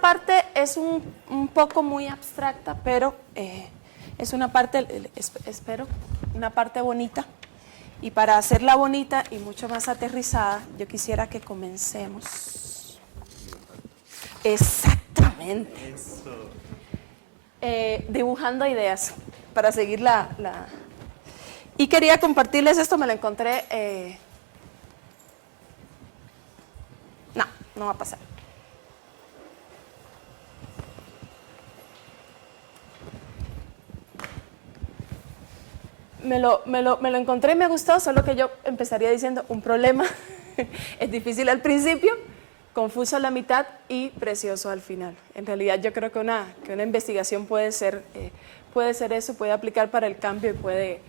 parte es un poco muy abstracta, pero es una parte, espero, una parte bonita. Y para hacerla bonita y mucho más aterrizada, yo quisiera que comencemos. Exactamente. Dibujando ideas para seguir Y quería compartirles esto, me lo encontré. No va a pasar. Me lo encontré y me gustó, solo que yo empezaría diciendo un problema. Es difícil al principio, confuso a la mitad y precioso al final. En realidad yo creo que una investigación puede ser eso, puede aplicar para el cambio y puede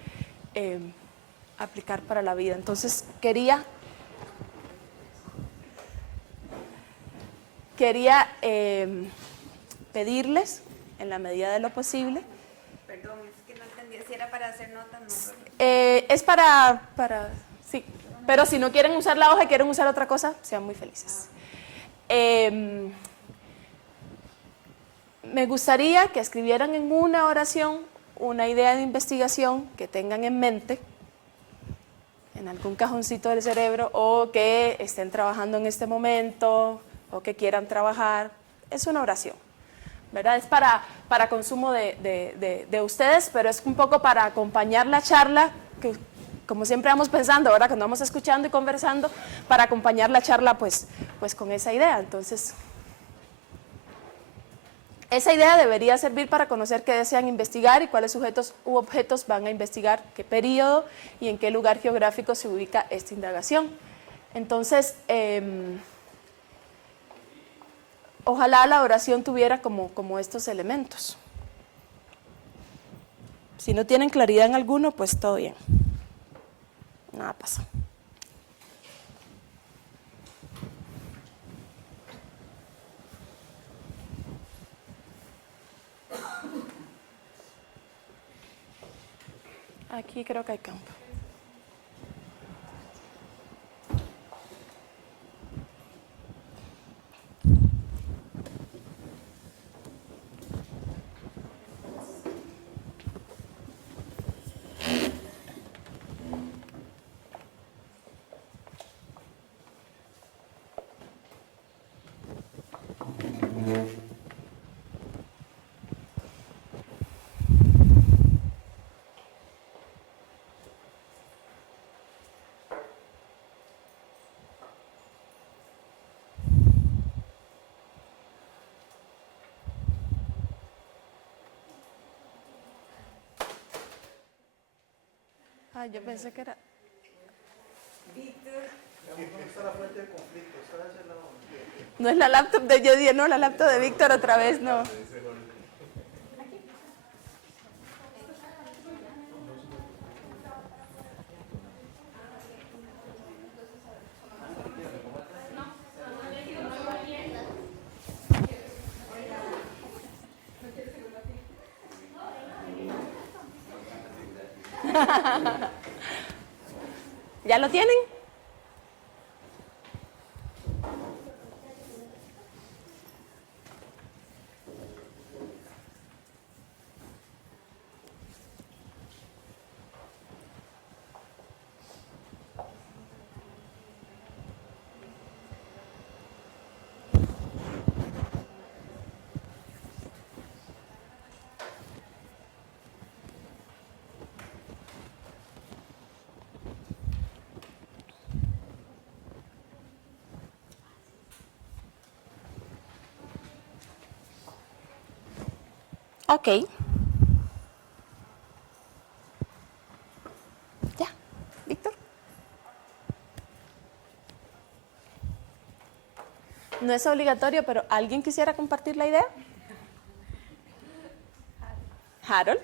aplicar para la vida. Entonces quería pedirles, en la medida de lo posible. Perdón, es que no entendía si era para hacer notas, no. Es para sí, pero si no quieren usar la hoja y quieren usar otra cosa, sean muy felices. Me gustaría que escribieran en una oración una idea de investigación que tengan en mente, en algún cajoncito del cerebro, o que estén trabajando en este momento, o que quieran trabajar. Es una oración, ¿verdad? Es para consumo de ustedes, pero es un poco para acompañar la charla, que como siempre vamos pensando, ahora cuando vamos escuchando y conversando, para acompañar la charla pues con esa idea. Entonces, esa idea debería servir para conocer qué desean investigar y cuáles sujetos u objetos van a investigar, qué periodo y en qué lugar geográfico se ubica esta indagación. Entonces, ojalá la oración tuviera como estos elementos. Si no tienen claridad en alguno, pues todo bien. Nada pasa. Aquí creo que hay campo. Ah, yo pensé que era... Víctor. ¿Dónde está la fuente de conflicto? ¿Está de ese lado? No es la laptop de yo dije, no, la laptop de Víctor otra vez, no. ¿Ya lo tienen? Ok. Ya, Víctor. No es obligatorio, pero ¿alguien quisiera compartir la idea? Harold.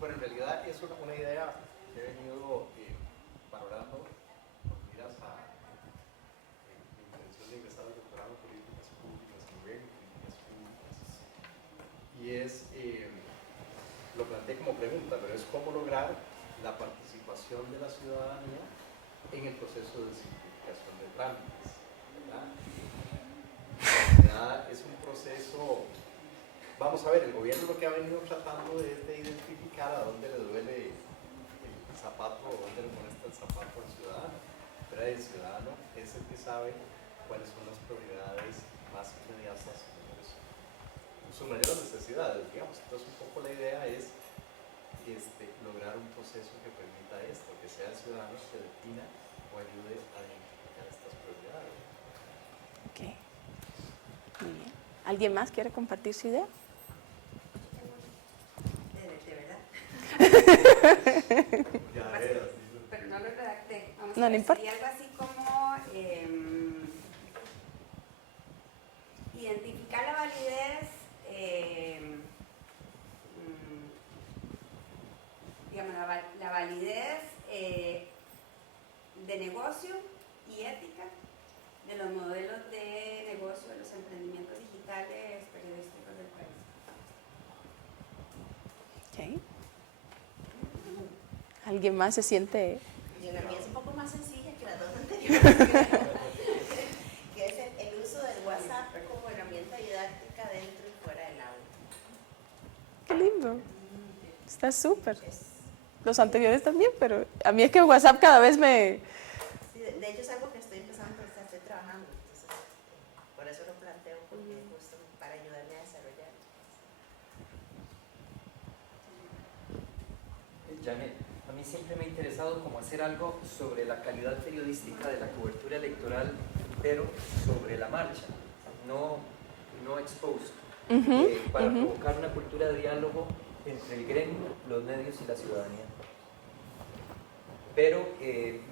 Bueno, en realidad es una idea que he venido valorando con miras a mi intención de ingresar al doctorado en políticas públicas, gobierno y políticas públicas. Y lo planteé como pregunta, pero es cómo lograr la participación de la ciudadanía en el proceso de simplificación de trámites, ¿verdad? realidad es un proceso. Vamos a ver, el gobierno lo que ha venido tratando es de identificar a dónde le duele el zapato o dónde le molesta el zapato al ciudadano. Pero el ciudadano es el que sabe cuáles son las prioridades más inmediatas, sus mayores necesidades, digamos. Entonces, un poco la idea es lograr un proceso que permita esto, que sea el ciudadano que defina o ayude a identificar estas prioridades. Ok, muy bien. ¿Alguien más quiere compartir su idea? De verdad. Ya Pero no lo redacté. Vamos No, a no ver, importa. sería algo así como identificar la validez, digamos, la validez de negocio y ética de los modelos de negocio, de los emprendimientos digitales periodísticos del país. Ok. ¿Alguien más se siente? Y la mía es un poco más sencilla que las dos anteriores, que es el uso del WhatsApp como herramienta didáctica dentro y fuera del aula. Qué lindo. Está súper. Los anteriores también, pero a mí es que WhatsApp cada vez me... Sí, de hecho es algo que estoy empezando, estoy trabajando, entonces por eso lo planteo, porque justo para ayudarme a desarrollar. Janet, a mí siempre me ha interesado como hacer algo sobre la calidad periodística de la cobertura electoral, pero sobre la marcha, no exposed, para provocar una cultura de diálogo entre el gremio, los medios y la ciudadanía. Pero,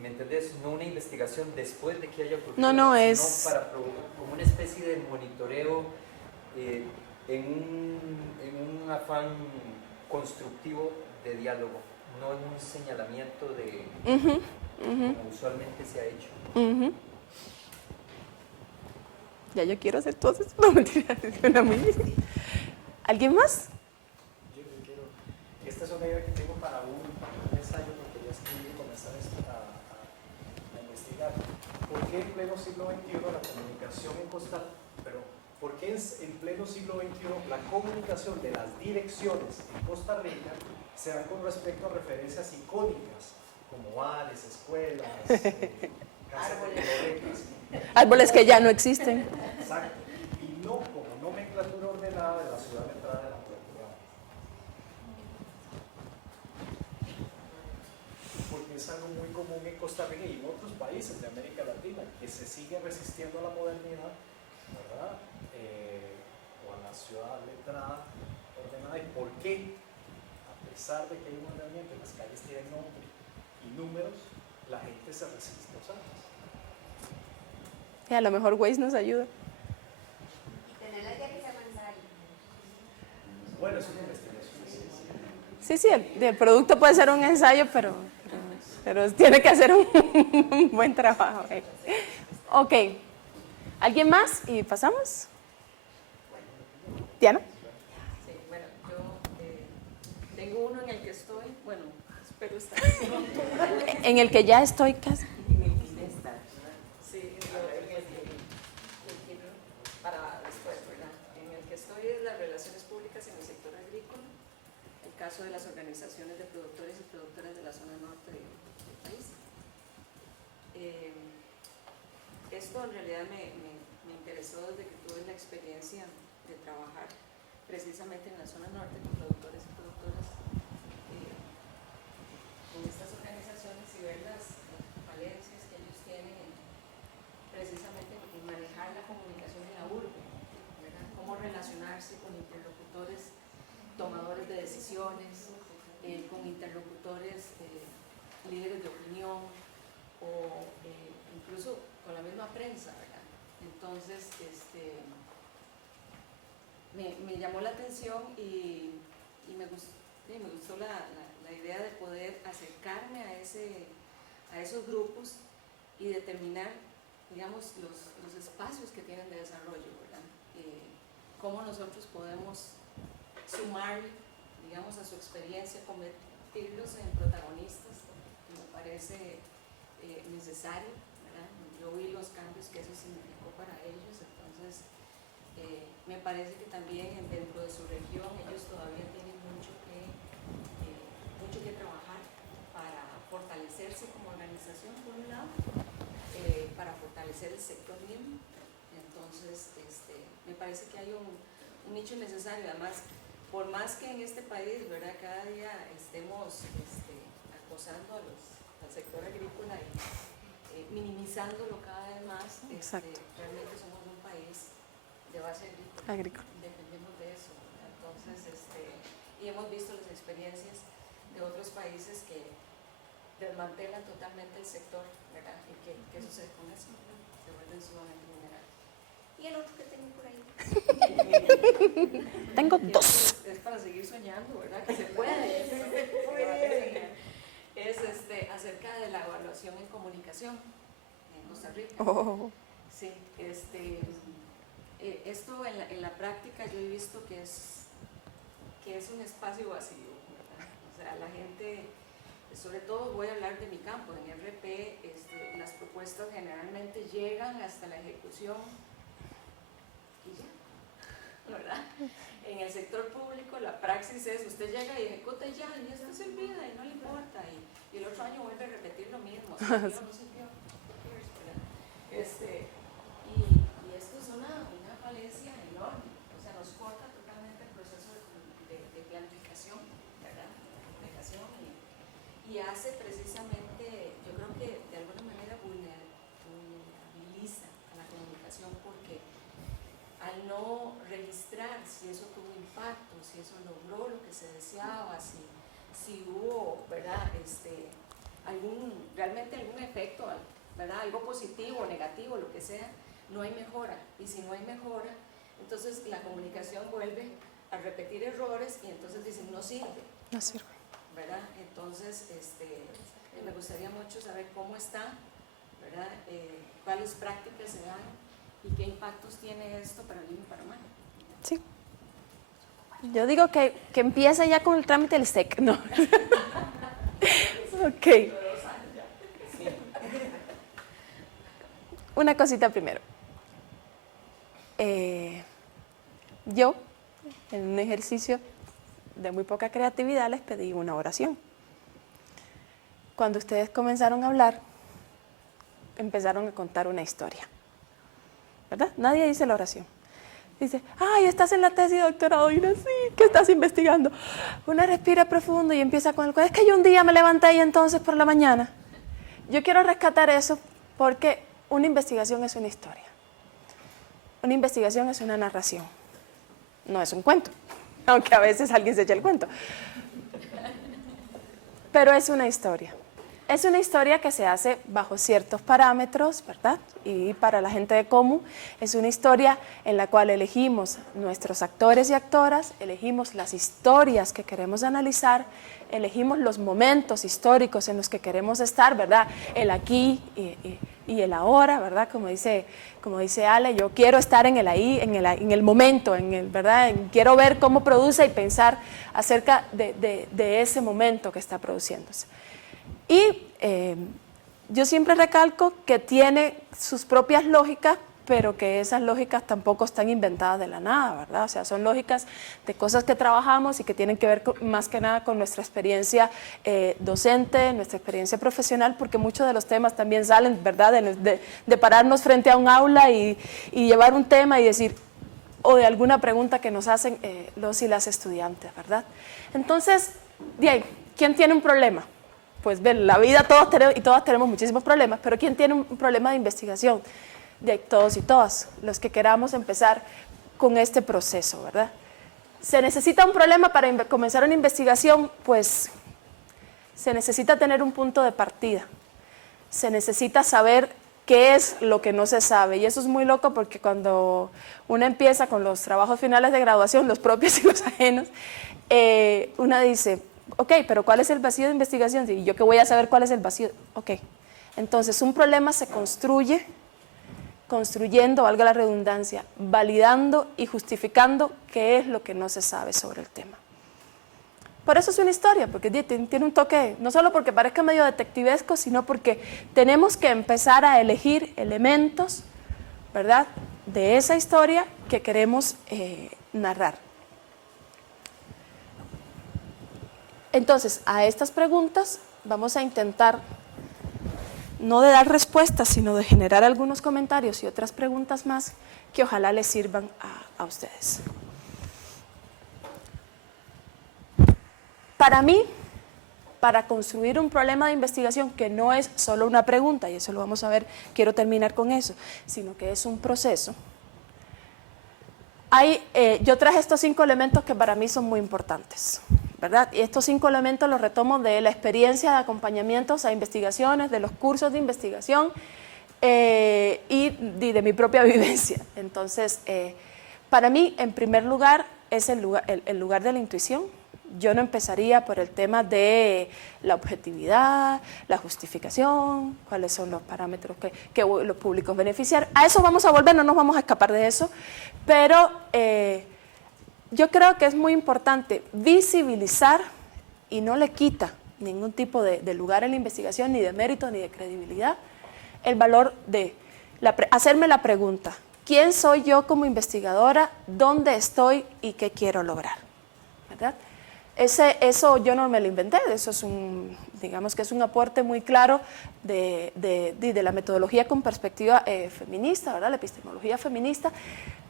¿me entendés? No una investigación después de que haya ocurrido, No, sino es... para provocar como una especie de monitoreo en un afán constructivo de diálogo, no en un señalamiento de como usualmente se ha hecho. Ya yo quiero hacer todo eso. No, mentira. ¿Alguien más? Yo quiero. Esta es una idea que tengo para un ensayo que quería escribir y comenzar a investigar. ¿Por qué en pleno siglo XXI la comunicación en Costa Rica, por qué en pleno siglo XXI la comunicación de las direcciones en Costa Rica se dan con respecto a referencias icónicas como bares, escuelas, casas de bibliotecas? Árboles que ya no existen. Exacto. Y no como nomenclatura ordenada de la ciudad letrada de la cobertura. Porque es algo muy común en Costa Rica y en otros países de América Latina, que se sigue resistiendo a la modernidad, ¿verdad? O a la ciudad letrada ordenada. ¿Y por qué? A pesar de que hay un ordenamiento, las calles tienen nombre y números, la gente se resiste a usarlas. Y a lo mejor Waze nos ayuda. Y tenerla ya que se avanzara. Bueno, es una investigación. Sí, el producto puede ser un ensayo, pero tiene que hacer un buen trabajo. Ok. ¿Alguien más? ¿Y pasamos? ¿Diana? Sí, bueno, yo tengo uno en el que estoy, bueno, espero estar En el que ya estoy casi. en el que ya está, sí, para después, ¿verdad? En el que estoy es las relaciones públicas en el sector agrícola, el caso de las organizaciones de productores y productoras de la zona norte del país. Esto en realidad me interesó desde que tuve la experiencia de trabajar precisamente en la zona norte con productores y productoras con estas organizaciones y ver las falencias que ellos tienen precisamente en manejar la comunicación en la urbe, ¿verdad? Cómo relacionarse con interlocutores tomadores de decisiones, con interlocutores líderes de opinión o incluso con la misma prensa, ¿verdad? Entonces, me llamó la atención y me gustó la idea de poder acercarme a esos grupos y determinar, digamos, los espacios que tienen de desarrollo, ¿verdad? Cómo nosotros podemos sumar, digamos, a su experiencia, convertirlos en protagonistas, que me parece necesario, ¿verdad? Yo vi los cambios que eso significó para ellos, entonces Me parece que también dentro de su región ellos todavía tienen mucho que trabajar para fortalecerse como organización, por un lado, para fortalecer el sector mismo. Entonces, me parece que hay un nicho necesario. Además, por más que en este país, ¿verdad?, cada día estemos acosando al sector agrícola y minimizándolo cada vez más, realmente somos un país de base agrícola. Dependemos de eso, ¿verdad? Entonces, y hemos visto las experiencias de otros países que desmantelan totalmente el sector, ¿verdad? ¿Y qué sucede con eso? Se vuelven sumamente vulnerables. Y el otro que tengo por ahí. Tengo dos. Es para seguir soñando, ¿verdad? Que se puede. Es acerca de la evaluación en comunicación en Costa Rica. Oh. Sí, esto en la práctica yo he visto que es un espacio vacío, ¿verdad? O sea, la gente, sobre todo voy a hablar de mi campo, en RP, las propuestas generalmente llegan hasta la ejecución y ya, ¿verdad? En el sector público la praxis es, usted llega y ejecuta y ya, y esto se olvida y no le importa, y el otro año vuelve a repetir lo mismo, ¿sirvió o no sirvió? Y esto es una falencia enorme, o sea, nos corta totalmente el proceso de planificación, ¿verdad? Y hace precisamente, yo creo que de alguna manera vulnerabiliza a la comunicación, porque al no registrar si eso tuvo impacto, si eso logró lo que se deseaba, si hubo, ¿verdad?, realmente algún efecto, ¿verdad?, algo positivo o negativo, lo que sea, no hay mejora. Y si no hay mejora, entonces la comunicación vuelve a repetir errores y entonces dicen no sirve. No sirve. ¿Verdad? Entonces, me gustaría mucho saber cómo está, ¿verdad? Cuáles prácticas se dan y qué impactos tiene esto para el bien y para mal. Sí. Yo digo que empiece ya con el trámite del SEC, ¿no? Ok. Una cosita primero. Yo, en un ejercicio de muy poca creatividad, les pedí una oración. Cuando ustedes comenzaron a hablar, empezaron a contar una historia, ¿verdad? Nadie dice la oración. Dice, ay, estás en la tesis de doctorado, y sí, ¿qué estás investigando? Una respira profundo y empieza con el cuento. Es que yo un día me levanté y entonces por la mañana. Yo quiero rescatar eso porque una investigación es una historia. Una investigación es una narración. No es un cuento, aunque a veces alguien se echa el cuento. Pero es una historia. Es una historia que se hace bajo ciertos parámetros, ¿verdad? Y para la gente de Comu es una historia en la cual elegimos nuestros actores y actoras, elegimos las historias que queremos analizar, elegimos los momentos históricos en los que queremos estar, ¿verdad? El aquí y el ahora, ¿verdad? Como dice Ale, yo quiero estar en el ahí, en el momento, ¿verdad? Quiero ver cómo produce y pensar acerca de ese momento que está produciéndose. Y yo siempre recalco que tiene sus propias lógicas, pero que esas lógicas tampoco están inventadas de la nada, ¿verdad? O sea, son lógicas de cosas que trabajamos y que tienen que ver más que nada con nuestra experiencia docente, nuestra experiencia profesional, porque muchos de los temas también salen, ¿verdad? De pararnos frente a un aula y llevar un tema y decir, o de alguna pregunta que nos hacen los y las estudiantes, ¿verdad? Entonces, de ahí, ¿quién tiene un problema? Pues ven, la vida todos tenemos, y todas tenemos muchísimos problemas, pero ¿quién tiene un problema de investigación? De todos y todas, los que queramos empezar con este proceso, ¿verdad? ¿Se necesita un problema para comenzar una investigación? Pues se necesita tener un punto de partida, se necesita saber qué es lo que no se sabe, y eso es muy loco porque cuando uno empieza con los trabajos finales de graduación, los propios y los ajenos, una dice, ok, pero ¿cuál es el vacío de investigación? ¿Y yo qué voy a saber cuál es el vacío? Ok, entonces un problema se construye construyendo, valga la redundancia, validando y justificando qué es lo que no se sabe sobre el tema. Por eso es una historia, porque tiene un toque, no solo porque parezca medio detectivesco, sino porque tenemos que empezar a elegir elementos, ¿verdad?, de esa historia que queremos narrar. Entonces, a estas preguntas vamos a intentar no de dar respuestas, sino de generar algunos comentarios y otras preguntas más que ojalá les sirvan a ustedes. Para mí, para construir un problema de investigación que no es solo una pregunta, y eso lo vamos a ver, quiero terminar con eso, sino que es un proceso, yo traje estos 5 elementos que para mí son muy importantes, ¿verdad? Y estos 5 elementos los retomo de la experiencia de acompañamientos a investigaciones, de los cursos de investigación y de mi propia vivencia. Entonces, para mí, en primer lugar, es el lugar de la intuición. Yo no empezaría por el tema de la objetividad, la justificación, cuáles son los parámetros que los públicos beneficiar. A eso vamos a volver, no nos vamos a escapar de eso, pero yo creo que es muy importante visibilizar, y no le quita ningún tipo de lugar en la investigación, ni de mérito, ni de credibilidad, el valor de hacerme la pregunta, ¿quién soy yo como investigadora? ¿Dónde estoy y qué quiero lograr? ¿Verdad? Eso yo no me lo inventé, eso es digamos que es un aporte muy claro de la metodología con perspectiva feminista, ¿verdad? La epistemología feminista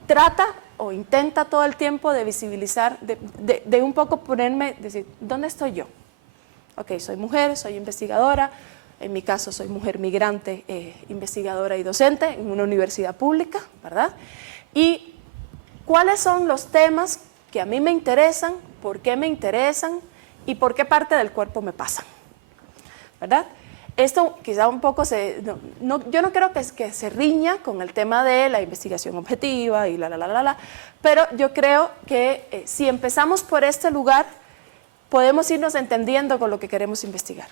trata o intenta todo el tiempo de visibilizar, de un poco decir, ¿dónde estoy yo? Ok, soy mujer, soy investigadora, en mi caso soy mujer migrante, investigadora y docente en una universidad pública, ¿verdad? Y ¿cuáles son los temas que a mí me interesan, por qué me interesan y por qué parte del cuerpo me pasan, ¿verdad? Esto quizá un poco yo no creo que se riña con el tema de la investigación objetiva y pero yo creo que si empezamos por este lugar, podemos irnos entendiendo con lo que queremos investigar.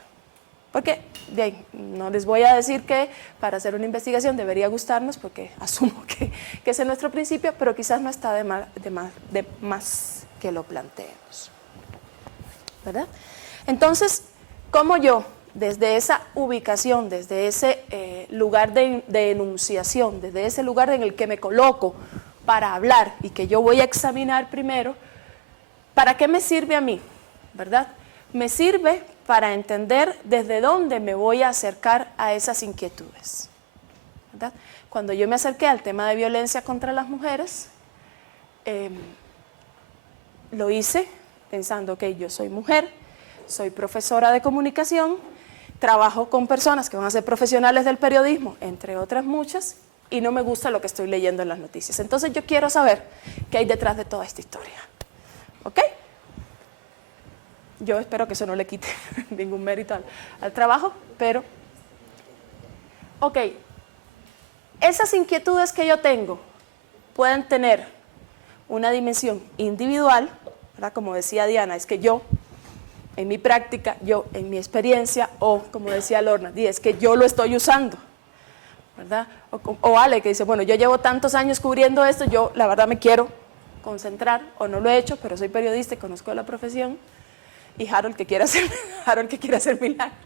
Porque de ahí, no les voy a decir que para hacer una investigación debería gustarnos, porque asumo que ese es nuestro principio, pero quizás no está de más que lo planteemos, ¿verdad? Entonces, ¿cómo yo, desde esa ubicación, desde ese lugar de enunciación, desde ese lugar en el que me coloco para hablar y que yo voy a examinar primero, ¿para qué me sirve a mí? ¿Verdad? Me sirve para entender desde dónde me voy a acercar a esas inquietudes, ¿verdad? Cuando yo me acerqué al tema de violencia contra las mujeres, lo hice pensando que yo soy mujer, soy profesora de comunicación, trabajo con personas que van a ser profesionales del periodismo, entre otras muchas, y no me gusta lo que estoy leyendo en las noticias. Entonces yo quiero saber qué hay detrás de toda esta historia, ¿ok? Yo espero que eso no le quite ningún mérito al trabajo, pero, ok, esas inquietudes que yo tengo pueden tener una dimensión individual, ¿verdad? Como decía Diana, es que yo, en mi práctica, yo, en mi experiencia, o como decía Lorna, es que yo lo estoy usando, ¿verdad? O Ale, que dice, bueno, yo llevo tantos años cubriendo esto, yo la verdad me quiero concentrar, o no lo he hecho, pero soy periodista y conozco la profesión, y Harold que quiere hacer milagros.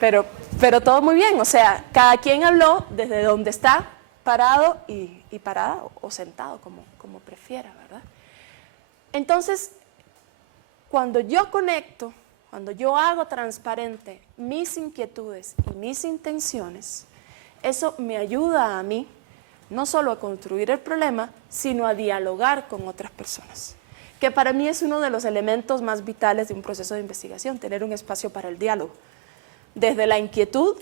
Pero todo muy bien, o sea, cada quien habló desde donde está parado y parada o sentado, como prefiera, ¿verdad? Entonces, cuando yo conecto, cuando yo hago transparente mis inquietudes y mis intenciones, eso me ayuda a mí no solo a construir el problema, sino a dialogar con otras personas, que para mí es uno de los elementos más vitales de un proceso de investigación, tener un espacio para el diálogo, desde la inquietud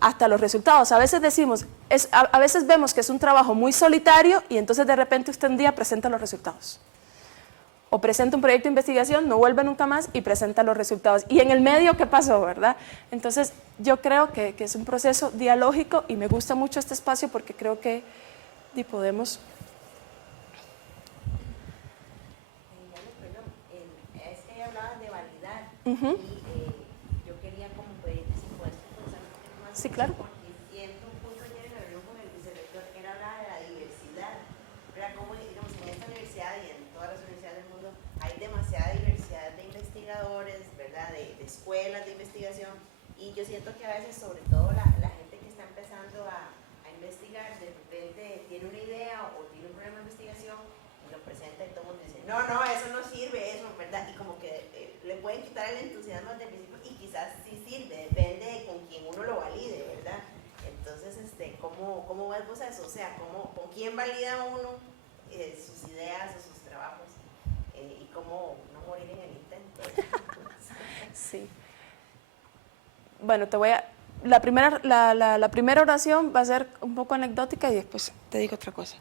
hasta los resultados. A veces a veces vemos que es un trabajo muy solitario y entonces de repente usted un día presenta los resultados. O presenta un proyecto de investigación, no vuelve nunca más y presenta los resultados. Y en el medio, ¿qué pasó, verdad? Entonces, yo creo que es un proceso dialógico y me gusta mucho este espacio porque creo que podemos... Es que hablaban de validar y yo quería como pedirte si puedes conversar un poquito más. Sí, claro. Porque siento un punto ayer en la reunión con el vicerrector que era hablar de la diversidad, ¿verdad? Como digamos en esta universidad y en todas las universidades del mundo hay demasiada diversidad de investigadores, ¿verdad? De escuelas de investigación, y yo siento que a veces, sobre todo la gente que está empezando investigar, de repente tiene una idea o tiene un problema de investigación y lo presenta y todo el mundo dice, no, eso no sirve, eso, ¿verdad? Y como que le pueden quitar el entusiasmo desde el principio y quizás sí sirve, depende de con quién uno lo valide, ¿verdad? Entonces, ¿cómo ves vos eso? O sea, ¿con quién valida uno sus ideas o sus trabajos? Y cómo no morir en el intento. Sí. Bueno, la primera oración va a ser un poco anecdótica y después te digo otra cosa.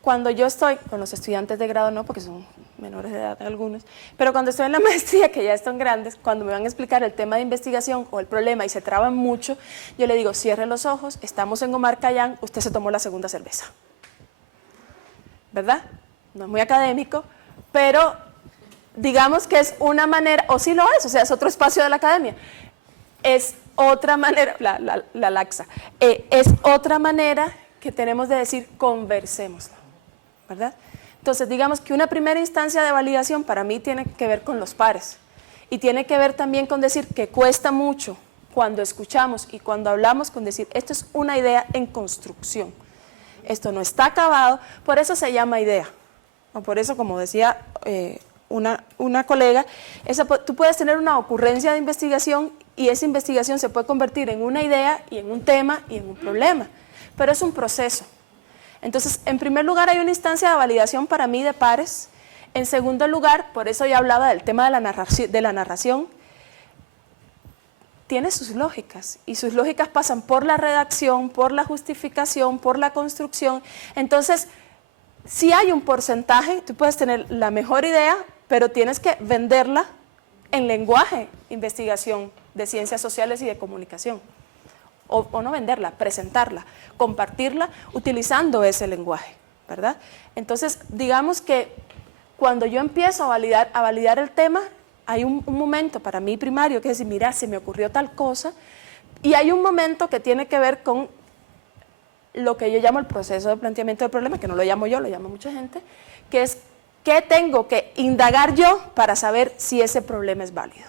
Cuando yo estoy con los estudiantes de grado, no, porque son menores de edad algunos, pero cuando estoy en la maestría, que ya están grandes, cuando me van a explicar el tema de investigación o el problema y se traban mucho, yo le digo, cierre los ojos, estamos en Omar Khayyam, usted se tomó la segunda cerveza. ¿Verdad? No es muy académico, pero digamos que es una manera, o sí lo es, o sea, es otro espacio de la academia, es otra manera, la laxa, es otra manera que tenemos de decir conversemos, ¿verdad? Entonces, digamos que una primera instancia de validación para mí tiene que ver con los pares y tiene que ver también con decir que cuesta mucho cuando escuchamos y cuando hablamos con decir, esto es una idea en construcción, esto no está acabado, por eso se llama idea, o por eso, como decía una colega, tú puedes tener una ocurrencia de investigación y esa investigación se puede convertir en una idea y en un tema y en un problema, pero es un proceso. Entonces, en primer lugar hay una instancia de validación para mí de pares, en segundo lugar, por eso ya hablaba del tema de la narración, tiene sus lógicas y sus lógicas pasan por la redacción, por la justificación, por la construcción. Entonces, si hay un porcentaje, tú puedes tener la mejor idea, pero tienes que venderla en lenguaje, investigación de ciencias sociales y de comunicación. O no venderla, presentarla, compartirla utilizando ese lenguaje, ¿verdad? Entonces, digamos que cuando yo empiezo a validar el tema, hay un momento para mí primario que es decir, mira, se me ocurrió tal cosa, y hay un momento que tiene que ver con lo que yo llamo el proceso de planteamiento del problema, que no lo llamo yo, lo llama mucha gente, que es qué tengo que indagar yo para saber si ese problema es válido,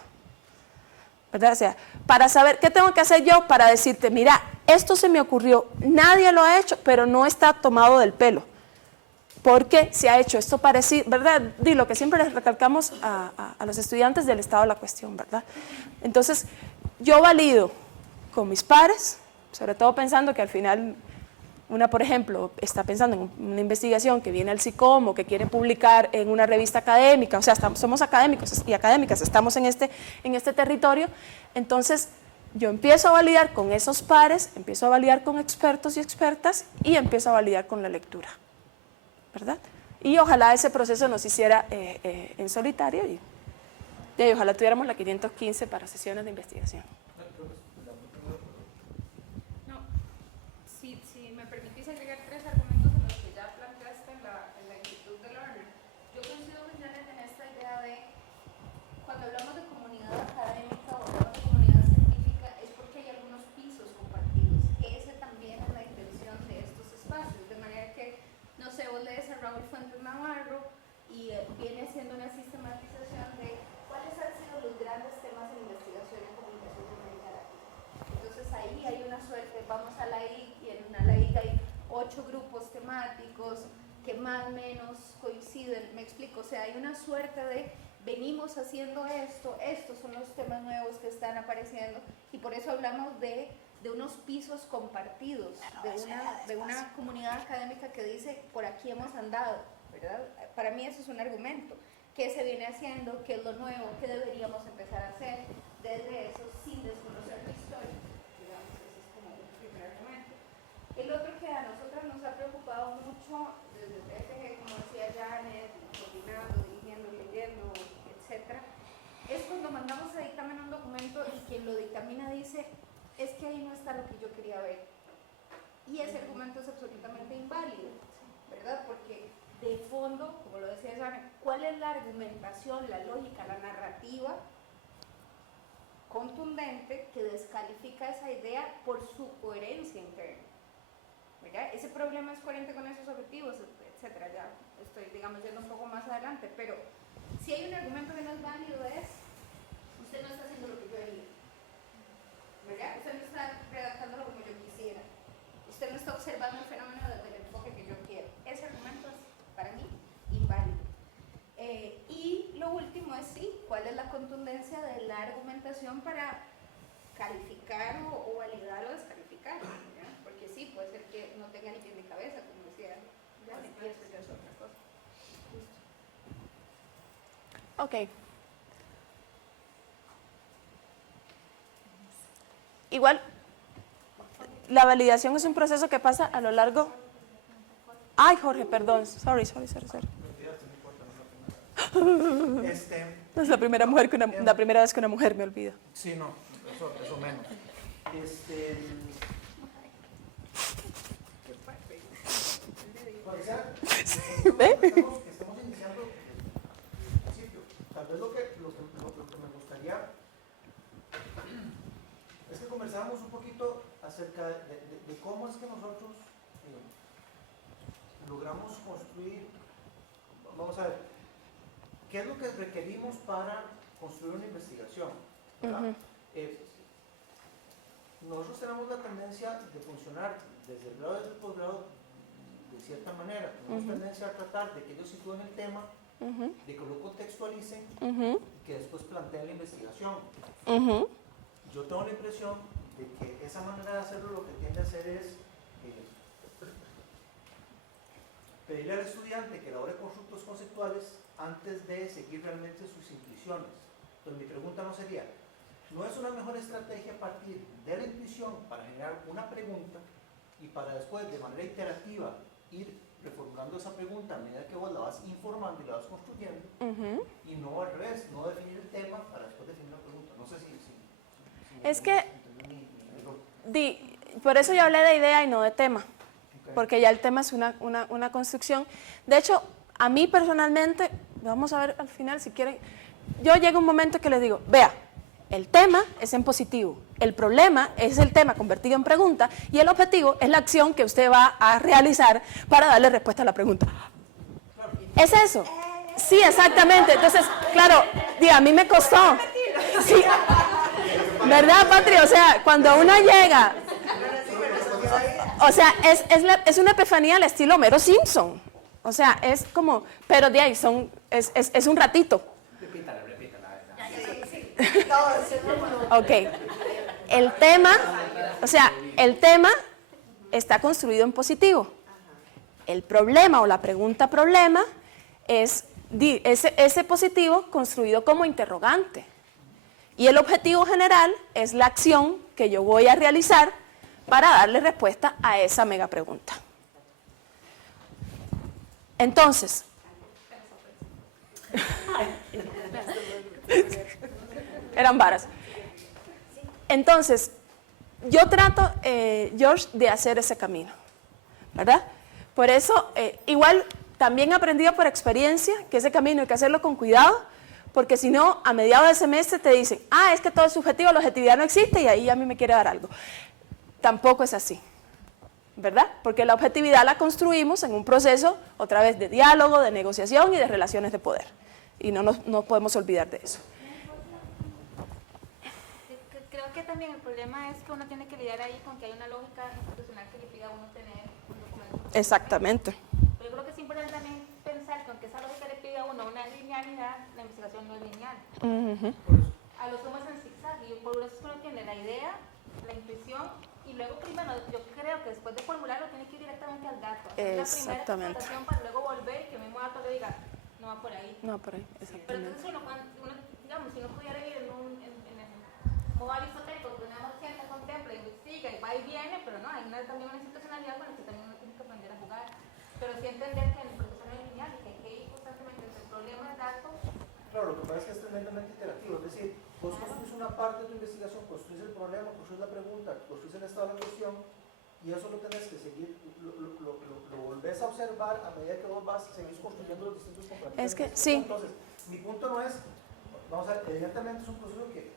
¿verdad? O sea, para saber qué tengo que hacer yo para decirte, mira, esto se me ocurrió, nadie lo ha hecho, pero no está tomado del pelo, porque se ha hecho esto parecido, ¿verdad? Di lo que siempre les recalcamos a los estudiantes del estado de la cuestión, ¿verdad? Entonces, yo valido con mis pares, sobre todo pensando que al final una, por ejemplo, está pensando en una investigación que viene al SICOM o que quiere publicar en una revista académica, o sea, somos académicos y académicas, estamos en este territorio, entonces yo empiezo a validar con esos pares, empiezo a validar con expertos y expertas y empiezo a validar con la lectura, ¿verdad? Y ojalá ese proceso nos hiciera en solitario y ojalá tuviéramos la 515 para sesiones de investigación. Si me permitís agregar 3 argumentos a los que ya planteaste en la inquietud de Lerner. Yo coincido con Janet en esta idea de cuando hablamos de comunidad académica o hablamos de comunidad científica es porque hay algunos pisos compartidos. Ese también es la intención de estos espacios, de manera que, no sé, vos lees a Raúl Fuentes Navarro y viene haciendo una sistematización de cuáles han sido los grandes temas en investigación y comunicación de América Latina. Entonces ahí hay una suerte, vamos a la I y en una LAIC hay 8 grupos temáticos que más o menos coinciden, me explico, o sea, hay una suerte de venimos haciendo esto, estos son los temas nuevos que están apareciendo y por eso hablamos de unos pisos compartidos, de una comunidad académica que dice por aquí hemos andado, ¿verdad? Para mí eso es un argumento. ¿Qué se viene haciendo? ¿Qué es lo nuevo? ¿Qué deberíamos empezar a hacer desde eso sin desconocer la historia? Digamos, ese es como un primer argumento. El otro que a nosotros nos ha preocupado mucho desde TFG, como decía Janet, coordinando, dirigiendo, leyendo, etc., es cuando mandamos a dictamen un documento y quien lo dictamina dice es que ahí no está lo que yo quería ver. Y ese argumento es absolutamente inválido, ¿verdad? Porque de fondo, como lo decía Janet, ¿cuál es la argumentación, la lógica, la narrativa contundente que descalifica esa idea por su coherencia interna? ¿Verdad? Ese problema es coherente con esos objetivos, etcétera. Ya estoy, digamos, yendo un poco más adelante, pero si hay un argumento que no es válido es usted no está haciendo lo que yo haría, ¿verdad? Usted no está redactándolo como yo quisiera, usted no está observando contundencia de la argumentación para calificar o validar o descalificar, ¿verdad? Porque sí, puede ser que no tenga ni pie ni cabeza, como decía Janet, y eso ya es otra cosa. Ok. Igual, la validación es un proceso que pasa a lo largo... Ay, Jorge, perdón. Sorry. No es la primera vez que una mujer me olvida. Sí, no, eso menos. ¿Ve? Estamos iniciando el principio. Tal vez lo que me gustaría es que conversáramos un poquito acerca de cómo es que nosotros logramos construir, vamos a ver, qué es lo que requerimos para construir una investigación, ¿verdad? Nosotros tenemos la tendencia de funcionar desde el grado y desde el posgrado de cierta manera. Tenemos tendencia a tratar de que ellos sitúen el tema, de que lo contextualicen y que después planteen la investigación. Yo tengo la impresión de que esa manera de hacerlo lo que tiende a hacer es pedirle al estudiante que elabore constructos conceptuales antes de seguir realmente sus intuiciones. Entonces mi pregunta no sería, ¿no es una mejor estrategia partir de la intuición para generar una pregunta y para después de manera iterativa ir reformulando esa pregunta a medida que vos la vas informando y la vas construyendo, y no al revés, no definir el tema para después definir la pregunta? No sé si es que por eso yo hablé de idea y no de tema, porque ya el tema es una construcción. De hecho, a mí personalmente, vamos a ver al final si quieren, yo llego a un momento que les digo, vea, el tema es en positivo, el problema es el tema convertido en pregunta y el objetivo es la acción que usted va a realizar para darle respuesta a la pregunta. ¿Es eso? Sí, exactamente. Entonces, claro, a mí me costó. Sí. ¿Verdad, Patri? O sea, cuando uno llega... O sea, es una epifanía al estilo Homero Simpson. O sea, es como... Pero de ahí es un ratito. Repítala. Ok. El tema está construido en positivo. El problema o la pregunta problema es ese positivo construido como interrogante. Y el objetivo general es la acción que yo voy a realizar para darle respuesta a esa mega pregunta. Entonces, eran varas. Entonces, yo trato, George, de hacer ese camino, ¿verdad? Por eso, igual, también he aprendido por experiencia que ese camino hay que hacerlo con cuidado, porque si no, a mediados de semestre te dicen, es que todo es subjetivo, la objetividad no existe y ahí a mí me quiere dar algo. Tampoco es así, ¿verdad? Porque la objetividad la construimos en un proceso, otra vez, de diálogo, de negociación y de relaciones de poder. Y no podemos olvidar de eso. Creo que también el problema es que uno tiene que lidiar ahí con que hay una lógica institucional que le pida a uno tener un documento. Exactamente. Pero yo creo que es importante también pensar que aunque esa lógica le pida a uno una linealidad, la investigación no es lineal. A lo sumo es en zigzag, y por eso uno tiene la idea, la intuición, y luego primero, yo creo que después de formularlo tiene que ir directamente al dato. Hacer la primera presentación para luego volver y que el mismo dato le diga, no va por ahí. No, por ahí, exactamente. Pero entonces uno digamos, si uno pudiera ir en el modo aristotélico, que uno sienta, contempla, investiga y va y viene, pero no, hay también una institucionalidad con la que también uno tiene que aprender a jugar. Pero sí entender que el proceso no es lineal y que hay que ir constantemente entre el problema y el dato. Claro, lo que pasa es que es tremendamente interactivo, es decir, vos construís una parte de tu investigación, construís el problema, construís la pregunta, construís el estado de la cuestión, y eso lo tenés que seguir, lo volvés a observar a medida que vos seguís construyendo los distintos componentes. Es que, sí. Entonces, mi punto no es, vamos a ver, evidentemente es un proceso que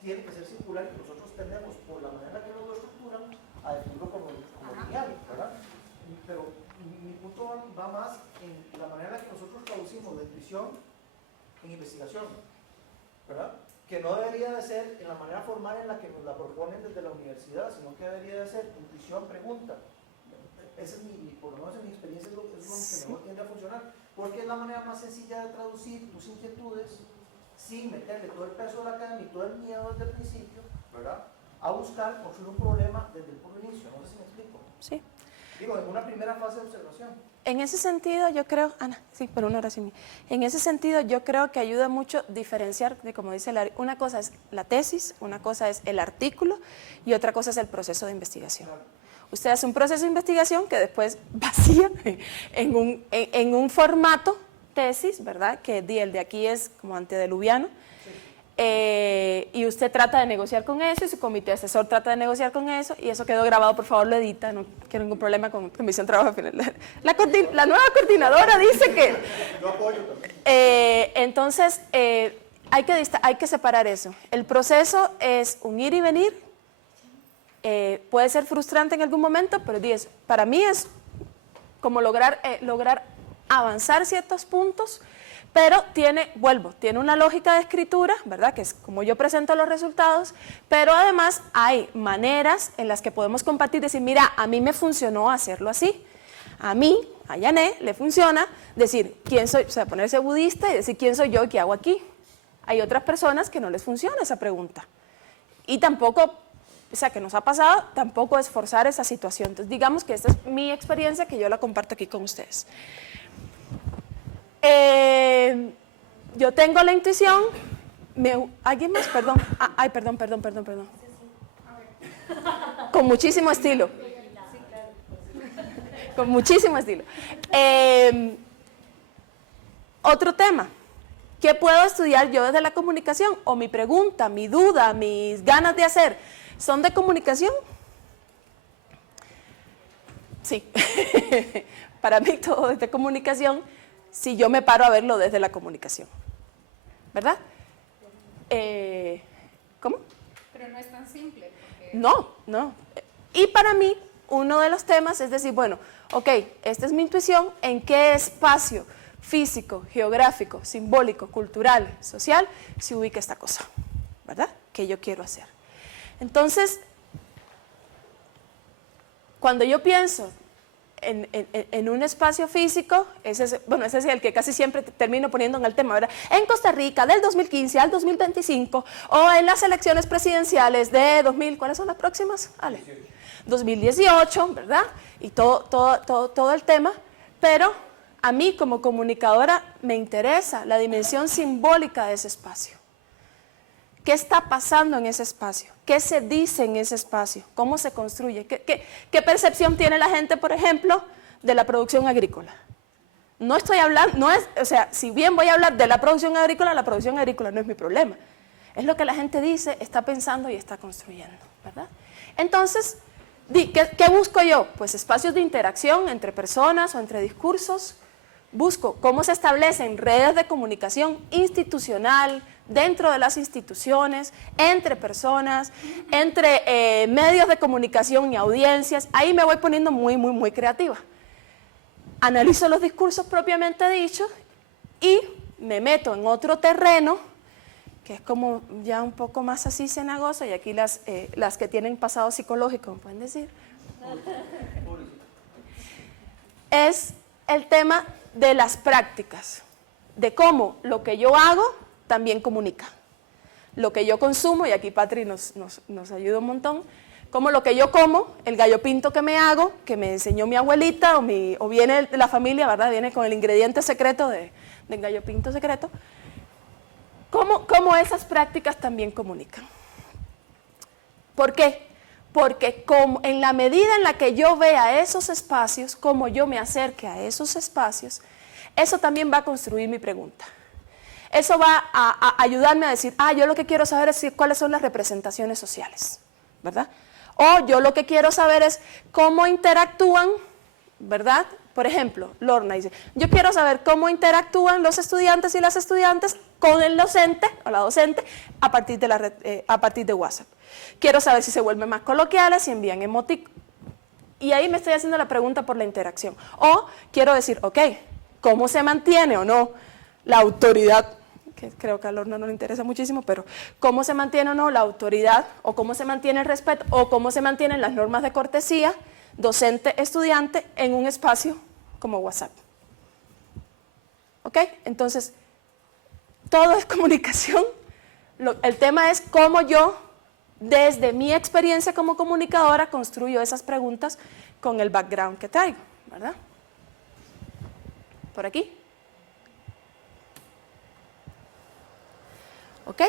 tiene que ser circular y nosotros tenemos, por la manera que nos lo estructuran, a definirlo como lineal, ¿verdad? Pero mi punto va más en la manera en que nosotros traducimos la intuición en investigación, ¿verdad? Que no debería de ser en la manera formal en la que nos la proponen desde la universidad, sino que debería de ser intuición, pregunta. Esa es por lo menos en mi experiencia es lo que mejor tiende a funcionar, porque es la manera más sencilla de traducir tus inquietudes sin meterle todo el peso de la academia y todo el miedo desde el principio, ¿verdad? A buscar construir un problema desde el puro inicio. No sé si me explico. Sí. Digo, en una primera fase de observación. En ese sentido, yo creo, Ana, sí, pero una oración. En ese sentido, yo creo que ayuda mucho diferenciar, de como dice Larry, una cosa es la tesis, una cosa es el artículo y otra cosa es el proceso de investigación. Usted hace un proceso de investigación que después vacía en un formato tesis, ¿verdad? Que el de aquí es como antediluviano. Y usted trata de negociar con eso y su comité asesor trata de negociar con eso y eso quedó grabado, por favor lo edita, no quiero ningún problema con Comisión de Trabajo Final. La nueva coordinadora dice que... Yo apoyo también. Entonces, hay que separar eso. El proceso es un ir y venir, puede ser frustrante en algún momento, pero para mí es como lograr avanzar ciertos puntos, pero tiene una lógica de escritura, ¿verdad? Que es como yo presento los resultados, pero además hay maneras en las que podemos compartir, decir, mira, a mí me funcionó hacerlo así, a mí, a Yané, le funciona decir quién soy, o sea, ponerse budista y decir quién soy yo y qué hago aquí. Hay otras personas que no les funciona esa pregunta. Y tampoco, o sea, que nos ha pasado, tampoco es forzar esa situación. Entonces, digamos que esta es mi experiencia que yo la comparto aquí con ustedes. Yo tengo la intuición, ¿alguien más? Perdón, perdón. Con muchísimo estilo. Con muchísimo estilo. Otro tema, ¿qué puedo estudiar yo desde la comunicación? O mi pregunta, mi duda, mis ganas de hacer, ¿son de comunicación? Sí, para mí todo es de comunicación. Si yo me paro a verlo desde la comunicación, ¿verdad? ¿Cómo? Pero no es tan simple. Porque... No. Y para mí, uno de los temas es decir, bueno, ok, esta es mi intuición, ¿en qué espacio físico, geográfico, simbólico, cultural, social se ubica esta cosa? ¿Verdad? ¿Qué yo quiero hacer? Entonces, cuando yo pienso en un espacio físico, ese es el que casi siempre termino poniendo en el tema, ¿verdad? En Costa Rica, del 2015 al 2025, o en las elecciones presidenciales de 2000, ¿cuáles son las próximas? 2018, ¿verdad? Y todo el tema, pero a mí como comunicadora me interesa la dimensión simbólica de ese espacio. ¿Qué está pasando en ese espacio? ¿Qué se dice en ese espacio? ¿Cómo se construye? ¿Qué percepción tiene la gente, por ejemplo, de la producción agrícola? No estoy hablando, si bien voy a hablar de la producción agrícola no es mi problema. Es lo que la gente dice, está pensando y está construyendo, ¿verdad? Entonces, ¿qué busco yo? Pues espacios de interacción entre personas o entre discursos. Busco cómo se establecen redes de comunicación institucional, dentro de las instituciones, entre personas, entre medios de comunicación y audiencias. Ahí me voy poniendo muy creativa. Analizo los discursos propiamente dichos y me meto en otro terreno, que es como ya un poco más así cenagoso, y aquí las que tienen pasado psicológico, ¿me pueden decir? Es el tema de las prácticas, de cómo lo que yo hago también comunica. Lo que yo consumo, y aquí Patri nos ayuda un montón, como lo que yo como, el gallo pinto que me hago, que me enseñó mi abuelita, o viene de la familia, ¿verdad? Viene con el ingrediente secreto del gallo pinto secreto. ¿Cómo esas prácticas también comunican? ¿Por qué? Porque en la medida en la que yo vea esos espacios, como yo me acerque a esos espacios, eso también va a construir mi pregunta. Eso va a ayudarme a decir, yo lo que quiero saber es cuáles son las representaciones sociales, ¿verdad? O yo lo que quiero saber es cómo interactúan, ¿verdad? Por ejemplo, Lorna dice, yo quiero saber cómo interactúan los estudiantes y las estudiantes con el docente o la docente a partir de WhatsApp. Quiero saber si se vuelven más coloquiales, si envían emoticonos. Y ahí me estoy haciendo la pregunta por la interacción. O quiero decir, ok, ¿cómo se mantiene o no la autoridad? Que creo que a Lorna no le interesa muchísimo, pero ¿cómo se mantiene o no la autoridad? ¿O cómo se mantiene el respeto? ¿O cómo se mantienen las normas de cortesía docente-estudiante en un espacio como WhatsApp? ¿Ok? Entonces, todo es comunicación. El tema es cómo yo, desde mi experiencia como comunicadora, construyo esas preguntas con el background que traigo, ¿verdad? ¿Por aquí? ¿Ok?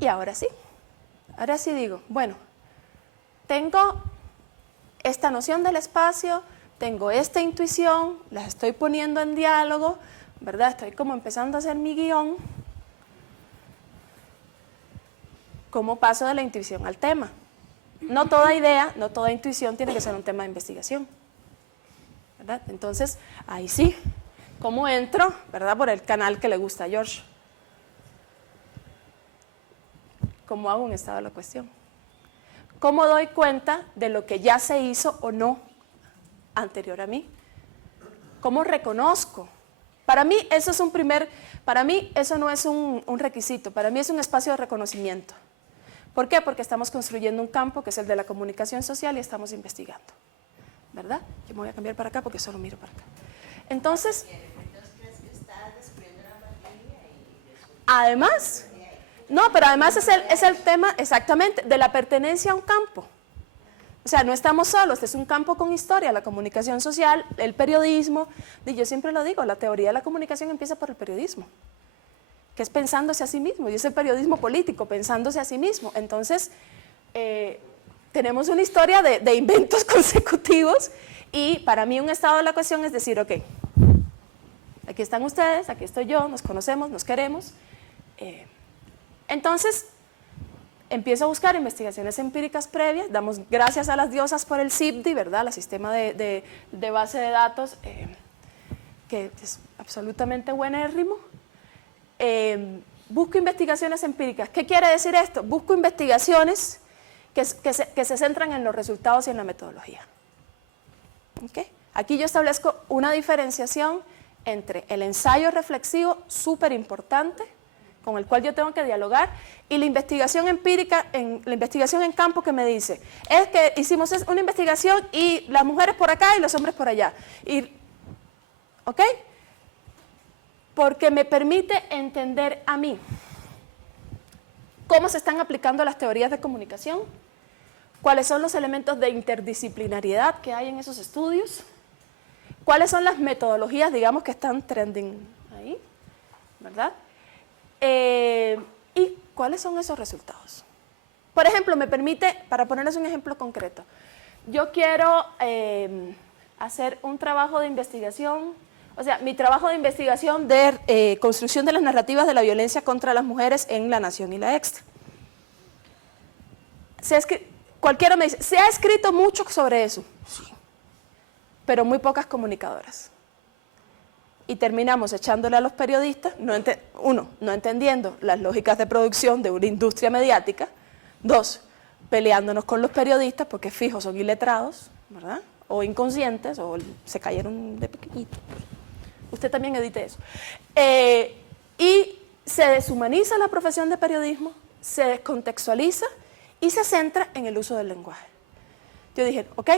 Y ahora sí digo, bueno, tengo esta noción del espacio, tengo esta intuición, las estoy poniendo en diálogo, ¿verdad? Estoy como empezando a hacer mi guión. ¿Cómo paso de la intuición al tema? No toda idea, no toda intuición tiene que ser un tema de investigación, ¿verdad? Entonces, ahí sí, ¿cómo entro, verdad? Por el canal que le gusta a George. ¿Cómo hago un estado de la cuestión? ¿Cómo doy cuenta de lo que ya se hizo o no anterior a mí? ¿Cómo reconozco? Para mí eso no es un requisito, para mí es un espacio de reconocimiento. ¿Por qué? Porque estamos construyendo un campo que es el de la comunicación social y estamos investigando, ¿verdad? Yo me voy a cambiar para acá porque solo miro para acá. Entonces, además, no, pero además es el tema exactamente de la pertenencia a un campo. O sea, no estamos solos, es un campo con historia, la comunicación social, el periodismo. Y yo siempre lo digo, la teoría de la comunicación empieza por el periodismo, que es pensándose a sí mismo, y es el periodismo político, pensándose a sí mismo. Entonces, tenemos una historia de inventos consecutivos, y para mí un estado de la cuestión es decir, ok, aquí están ustedes, aquí estoy yo, nos conocemos, nos queremos. Entonces, empiezo a buscar investigaciones empíricas previas, damos gracias a las diosas por el CIPDI, ¿verdad? El sistema de base de datos, que es absolutamente buenérrimo. Busco investigaciones empíricas. ¿Qué quiere decir esto? Busco investigaciones que se centran en los resultados y en la metodología. ¿Okay? Aquí yo establezco una diferenciación entre el ensayo reflexivo, súper importante, con el cual yo tengo que dialogar, y la investigación empírica, la investigación en campo, que me dice, es que hicimos una investigación y las mujeres por acá y los hombres por allá. ¿Ok? Porque me permite entender a mí cómo se están aplicando las teorías de comunicación, cuáles son los elementos de interdisciplinariedad que hay en esos estudios, cuáles son las metodologías, digamos, que están trending ahí, ¿verdad? ¿Y cuáles son esos resultados? Por ejemplo, me permite, para ponerles un ejemplo concreto, yo quiero hacer un trabajo de investigación, o sea, mi trabajo de investigación de construcción de las narrativas de la violencia contra las mujeres en La Nación y La Extra. Cualquiera me dice, se ha escrito mucho sobre eso, sí, pero muy pocas comunicadoras. Y terminamos echándole a los periodistas, no entendiendo las lógicas de producción de una industria mediática, 2, peleándonos con los periodistas porque fijos son iletrados, ¿verdad? O inconscientes, o se cayeron de pequeñito. Usted también edite eso. Y se deshumaniza la profesión de periodismo, se descontextualiza y se centra en el uso del lenguaje. Yo dije, ok,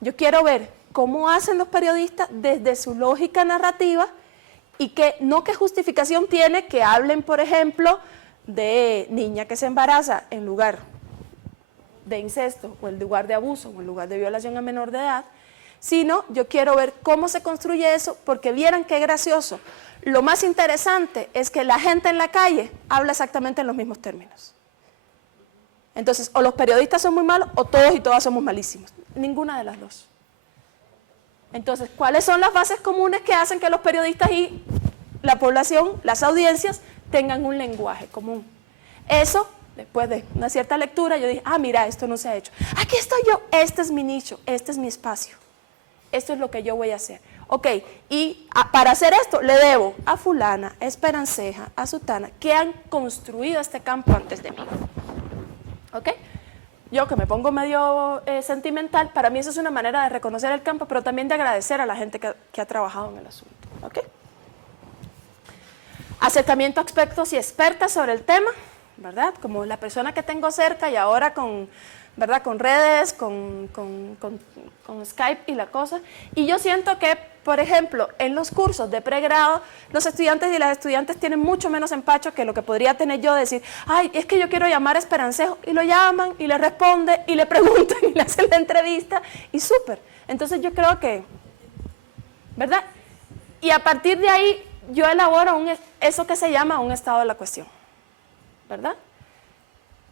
yo quiero ver cómo hacen los periodistas desde su lógica narrativa, y qué justificación tiene que hablen, por ejemplo, de niña que se embaraza en lugar de incesto, o en lugar de abuso, o en lugar de violación a menor de edad, sino yo quiero ver cómo se construye eso, porque vieran qué gracioso. Lo más interesante es que la gente en la calle habla exactamente en los mismos términos. Entonces, o los periodistas son muy malos, o todos y todas somos malísimos. Ninguna de las dos. Entonces, ¿cuáles son las bases comunes que hacen que los periodistas y la población, las audiencias, tengan un lenguaje común? Eso, después de una cierta lectura, yo dije, mira, esto no se ha hecho. Aquí estoy yo, este es mi nicho, este es mi espacio. Esto es lo que yo voy a hacer. Ok, y para hacer esto le debo a fulana, a Esperanceja, a Sutana, que han construido este campo antes de mí. ¿Ok? Yo, que me pongo medio sentimental, para mí eso es una manera de reconocer el campo, pero también de agradecer a la gente que ha trabajado en el asunto. ¿Ok? Acercamiento a expertos y expertas sobre el tema, ¿verdad? Como la persona que tengo cerca, y ahora con, ¿verdad?, con redes, con Skype y la cosa. Y yo siento que por ejemplo, en los cursos de pregrado, los estudiantes y las estudiantes tienen mucho menos empacho que lo que podría tener yo de decir, ay, es que yo quiero llamar a Esperancejo, y lo llaman, y le responde, y le preguntan, y le hacen la entrevista, y súper. Entonces yo creo que, ¿verdad? Y a partir de ahí, yo elaboro eso que se llama un estado de la cuestión, ¿verdad?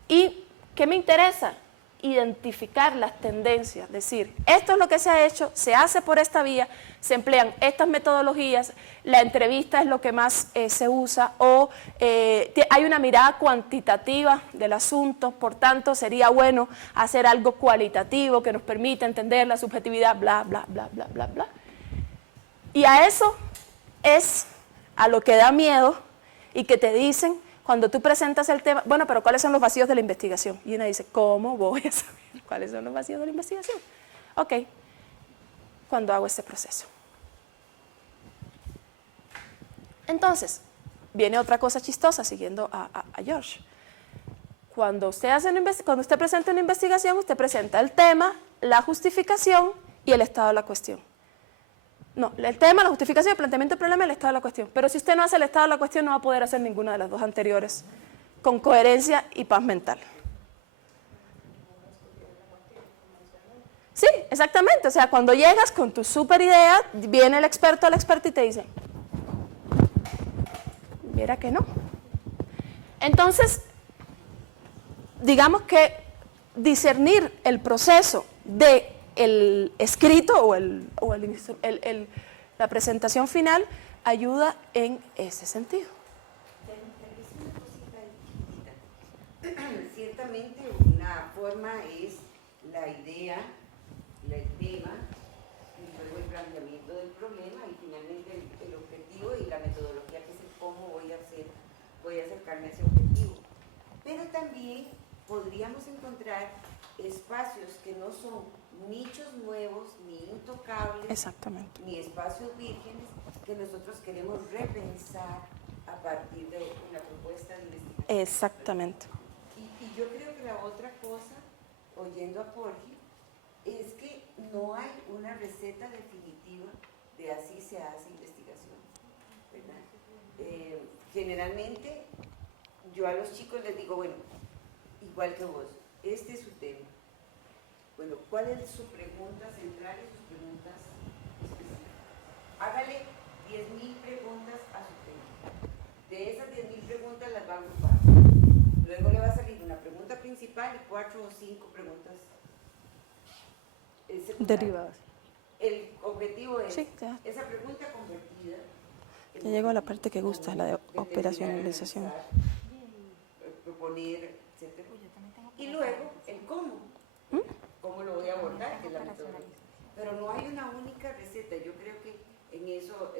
¿Y qué me interesa? Identificar las tendencias, decir, esto es lo que se ha hecho, se hace por esta vía, se emplean estas metodologías, la entrevista es lo que más se usa, o hay una mirada cuantitativa del asunto, por tanto sería bueno hacer algo cualitativo que nos permita entender la subjetividad, bla, bla, bla, bla, bla, bla. Y a eso es a lo que da miedo y que te dicen, cuando tú presentas el tema, bueno, pero ¿cuáles son los vacíos de la investigación? Y una dice, ¿cómo voy a saber cuáles son los vacíos de la investigación? Ok, cuando hago este proceso. Entonces, viene otra cosa chistosa, siguiendo a George. Cuando usted presenta una investigación, usted presenta el tema, la justificación y el estado de la cuestión. No, el tema, la justificación, el planteamiento del problema y el estado de la cuestión. Pero si usted no hace el estado de la cuestión, no va a poder hacer ninguna de las dos anteriores con coherencia y paz mental. Sí, exactamente. O sea, cuando llegas con tu super idea, viene el experto o la experta y te dice, mira que no. Entonces, digamos que discernir el proceso de el escrito o la presentación final ayuda en ese sentido. Ciertamente una forma es la idea, el tema, y luego el planteamiento del problema y finalmente el objetivo y la metodología que es el cómo voy a acercarme a ese objetivo. Pero también podríamos encontrar espacios que no son nichos nuevos, ni intocables, exactamente, ni espacios vírgenes que nosotros queremos repensar a partir de una propuesta de investigación. Exactamente. Y yo creo que la otra cosa, oyendo a Jorge, es que no hay una receta definitiva de así se hace investigación, ¿verdad? Generalmente yo a los chicos les digo, bueno, igual que vos, este es su tema. Bueno, ¿cuál es su pregunta central y sus preguntas específicas? Hágale 10.000 preguntas a su tema. De esas 10.000 preguntas las va a agrupar. Luego le va a salir una pregunta principal y 4 o 5 preguntas derivadas. El objetivo es sí, esa pregunta convertida. Ya llego a la parte que gusta, la de operacionalización. Proponer, etc. Y luego el cómo. ¿Cómo lo voy a abordar? Que es la metodología. Pero no hay una única receta. Yo creo que en eso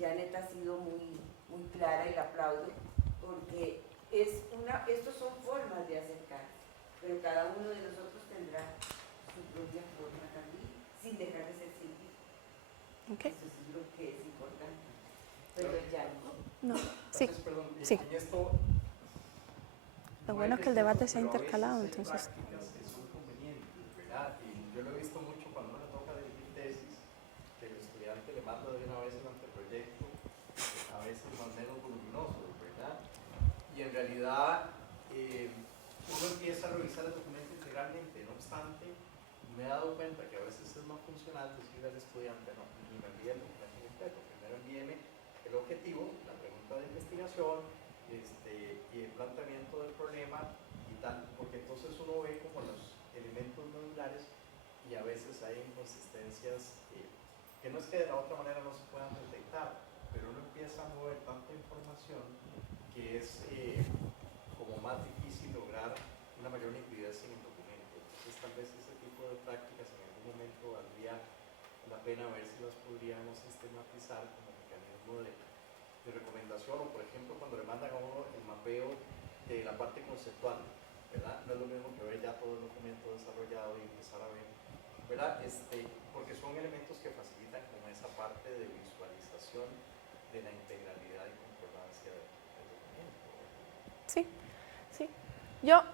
Janet ha sido muy, muy clara y la aplaudo, porque estos son formas de acercar, pero cada uno de nosotros tendrá su propia forma también, sin dejar de ser científico. Okay. Eso es lo que es importante. Pero ya no. Sí. Entonces, perdón, Sí. en esto, Lo bueno es que el debate se ha intercalado, entonces. Son convenientes, ¿verdad? Y yo lo he visto mucho cuando uno toca dirigir tesis, que el estudiante le manda de una vez el anteproyecto, a veces más o menos voluminoso, ¿verdad? Y en realidad uno empieza a revisar el documento integralmente. No obstante, me he dado cuenta que a veces es más funcional decirle al estudiante, no, ni me envíe el documento completo, primero envíeme el objetivo, la pregunta de investigación, y el planteamiento del problema y tal, porque entonces uno ve como los elementos modulares y a veces hay inconsistencias que no es que de la otra manera no se puedan detectar, pero uno empieza a mover tanta información que es como más difícil lograr una mayor nitidez en el documento. Entonces tal vez ese tipo de prácticas en algún momento valdría la pena ver si las podríamos sistematizar como mecanismo de recomendación, o por ejemplo cuando le mandan a uno el mapeo de la parte conceptual, ¿verdad? No es lo mismo que ver ya todo el documento desarrollado y empezar a ver, ¿verdad? Porque son elementos que facilitan como esa parte de visualización de la integralidad y concordancia del documento. Sí, sí. Yo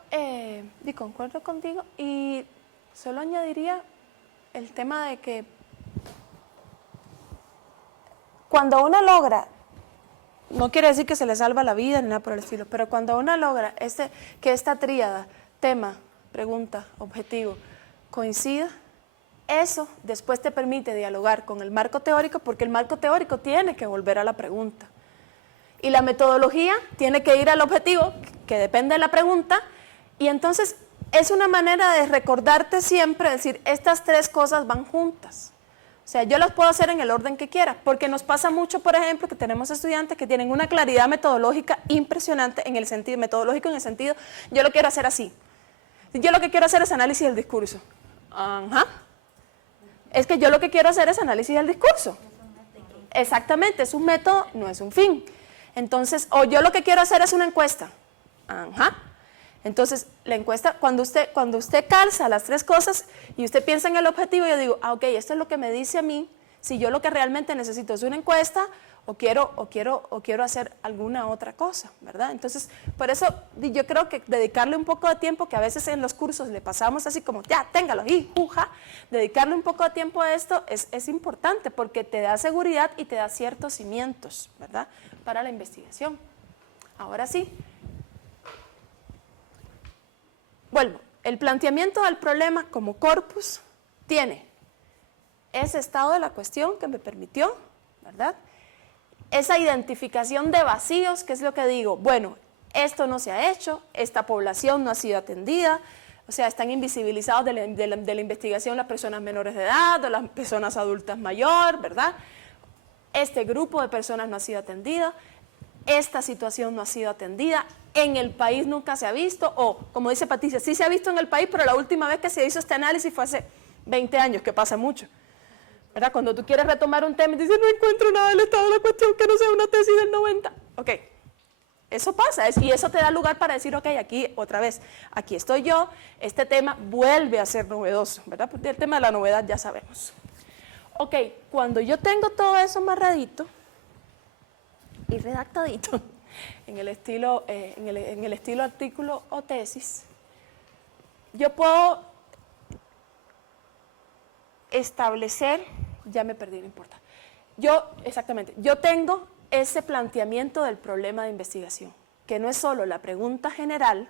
concuerdo contigo y solo añadiría el tema de que cuando uno logra, no quiere decir que se le salva la vida ni nada por el estilo, pero cuando uno logra que esta tríada, tema, pregunta, objetivo, coincida, eso después te permite dialogar con el marco teórico, porque el marco teórico tiene que volver a la pregunta. Y la metodología tiene que ir al objetivo, que depende de la pregunta, y entonces es una manera de recordarte siempre, decir, estas tres cosas van juntas. O sea, yo las puedo hacer en el orden que quiera, porque nos pasa mucho, por ejemplo, que tenemos estudiantes que tienen una claridad metodológica impresionante en el sentido, metodológico en el sentido, yo lo quiero hacer así. Yo lo que quiero hacer es análisis del discurso. Ajá. Es que yo lo que quiero hacer es análisis del discurso. Exactamente, es un método, no es un fin. Entonces, o yo lo que quiero hacer es una encuesta. Ajá. Entonces, la encuesta, cuando usted calza las tres cosas y usted piensa en el objetivo, yo digo, ok, esto es lo que me dice a mí, si yo lo que realmente necesito es una encuesta o quiero hacer alguna otra cosa, ¿verdad? Entonces, por eso yo creo que dedicarle un poco de tiempo, que a veces en los cursos le pasamos así como, ya, téngalo, y juja, dedicarle un poco de tiempo a esto es importante porque te da seguridad y te da ciertos cimientos, ¿verdad? Para la investigación. Ahora sí. Vuelvo, el planteamiento del problema como corpus tiene ese estado de la cuestión que me permitió, ¿verdad? Esa identificación de vacíos, que es lo que digo, bueno, esto no se ha hecho, esta población no ha sido atendida, o sea, están invisibilizados de la investigación las personas menores de edad, o las personas adultas mayor, ¿verdad? Este grupo de personas no ha sido atendido, esta situación no ha sido atendida, en el país nunca se ha visto, o como dice Patricia, sí se ha visto en el país, pero la última vez que se hizo este análisis fue hace 20 años, que pasa mucho. ¿Verdad? Cuando tú quieres retomar un tema y dices, no encuentro nada del estado de la cuestión que no sea una tesis del 90. Ok, eso pasa, y eso te da lugar para decir, ok, aquí otra vez, aquí estoy yo, este tema vuelve a ser novedoso, ¿verdad? Porque el tema de la novedad ya sabemos. Ok, cuando yo tengo todo eso amarradito y redactadito, en el estilo artículo o tesis, yo puedo establecer, ya me perdí, no importa. Exactamente, yo tengo ese planteamiento del problema de investigación, que no es solo la pregunta general,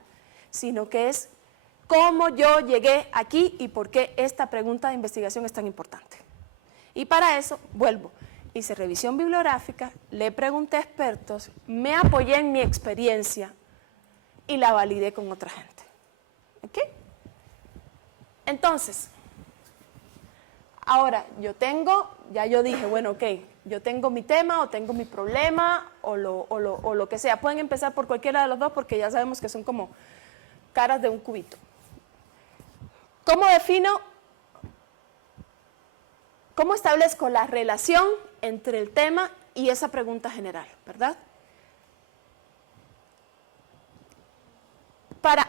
sino que es cómo yo llegué aquí y por qué esta pregunta de investigación es tan importante. Y para eso, vuelvo, hice revisión bibliográfica, le pregunté a expertos, me apoyé en mi experiencia y la validé con otra gente. ¿Ok? Entonces, ahora, ya yo dije, bueno, ok, yo tengo mi tema o tengo mi problema o lo que sea. Pueden empezar por cualquiera de los dos porque ya sabemos que son como caras de un cubito. ¿Cómo establezco la relación entre el tema y esa pregunta general, verdad?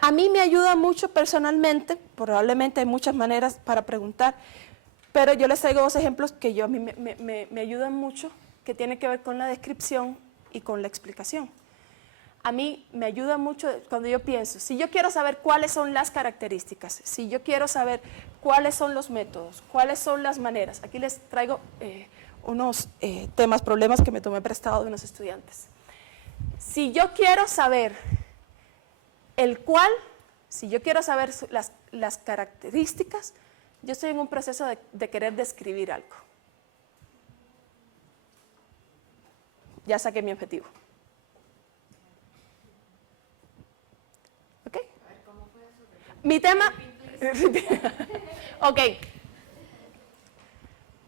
A mí me ayuda mucho personalmente, probablemente hay muchas maneras para preguntar, pero yo les traigo dos ejemplos que a mí me ayudan mucho, que tienen que ver con la descripción y con la explicación. A mí me ayuda mucho cuando yo pienso, si yo quiero saber cuáles son las características, si yo quiero saber cuáles son los métodos, cuáles son las maneras. Aquí les traigo unos problemas que me tomé prestado de unos estudiantes. Si yo quiero saber si yo quiero saber las características, yo estoy en un proceso de querer describir algo. Ya saqué mi objetivo. ¿Ok? Mi tema... Ok.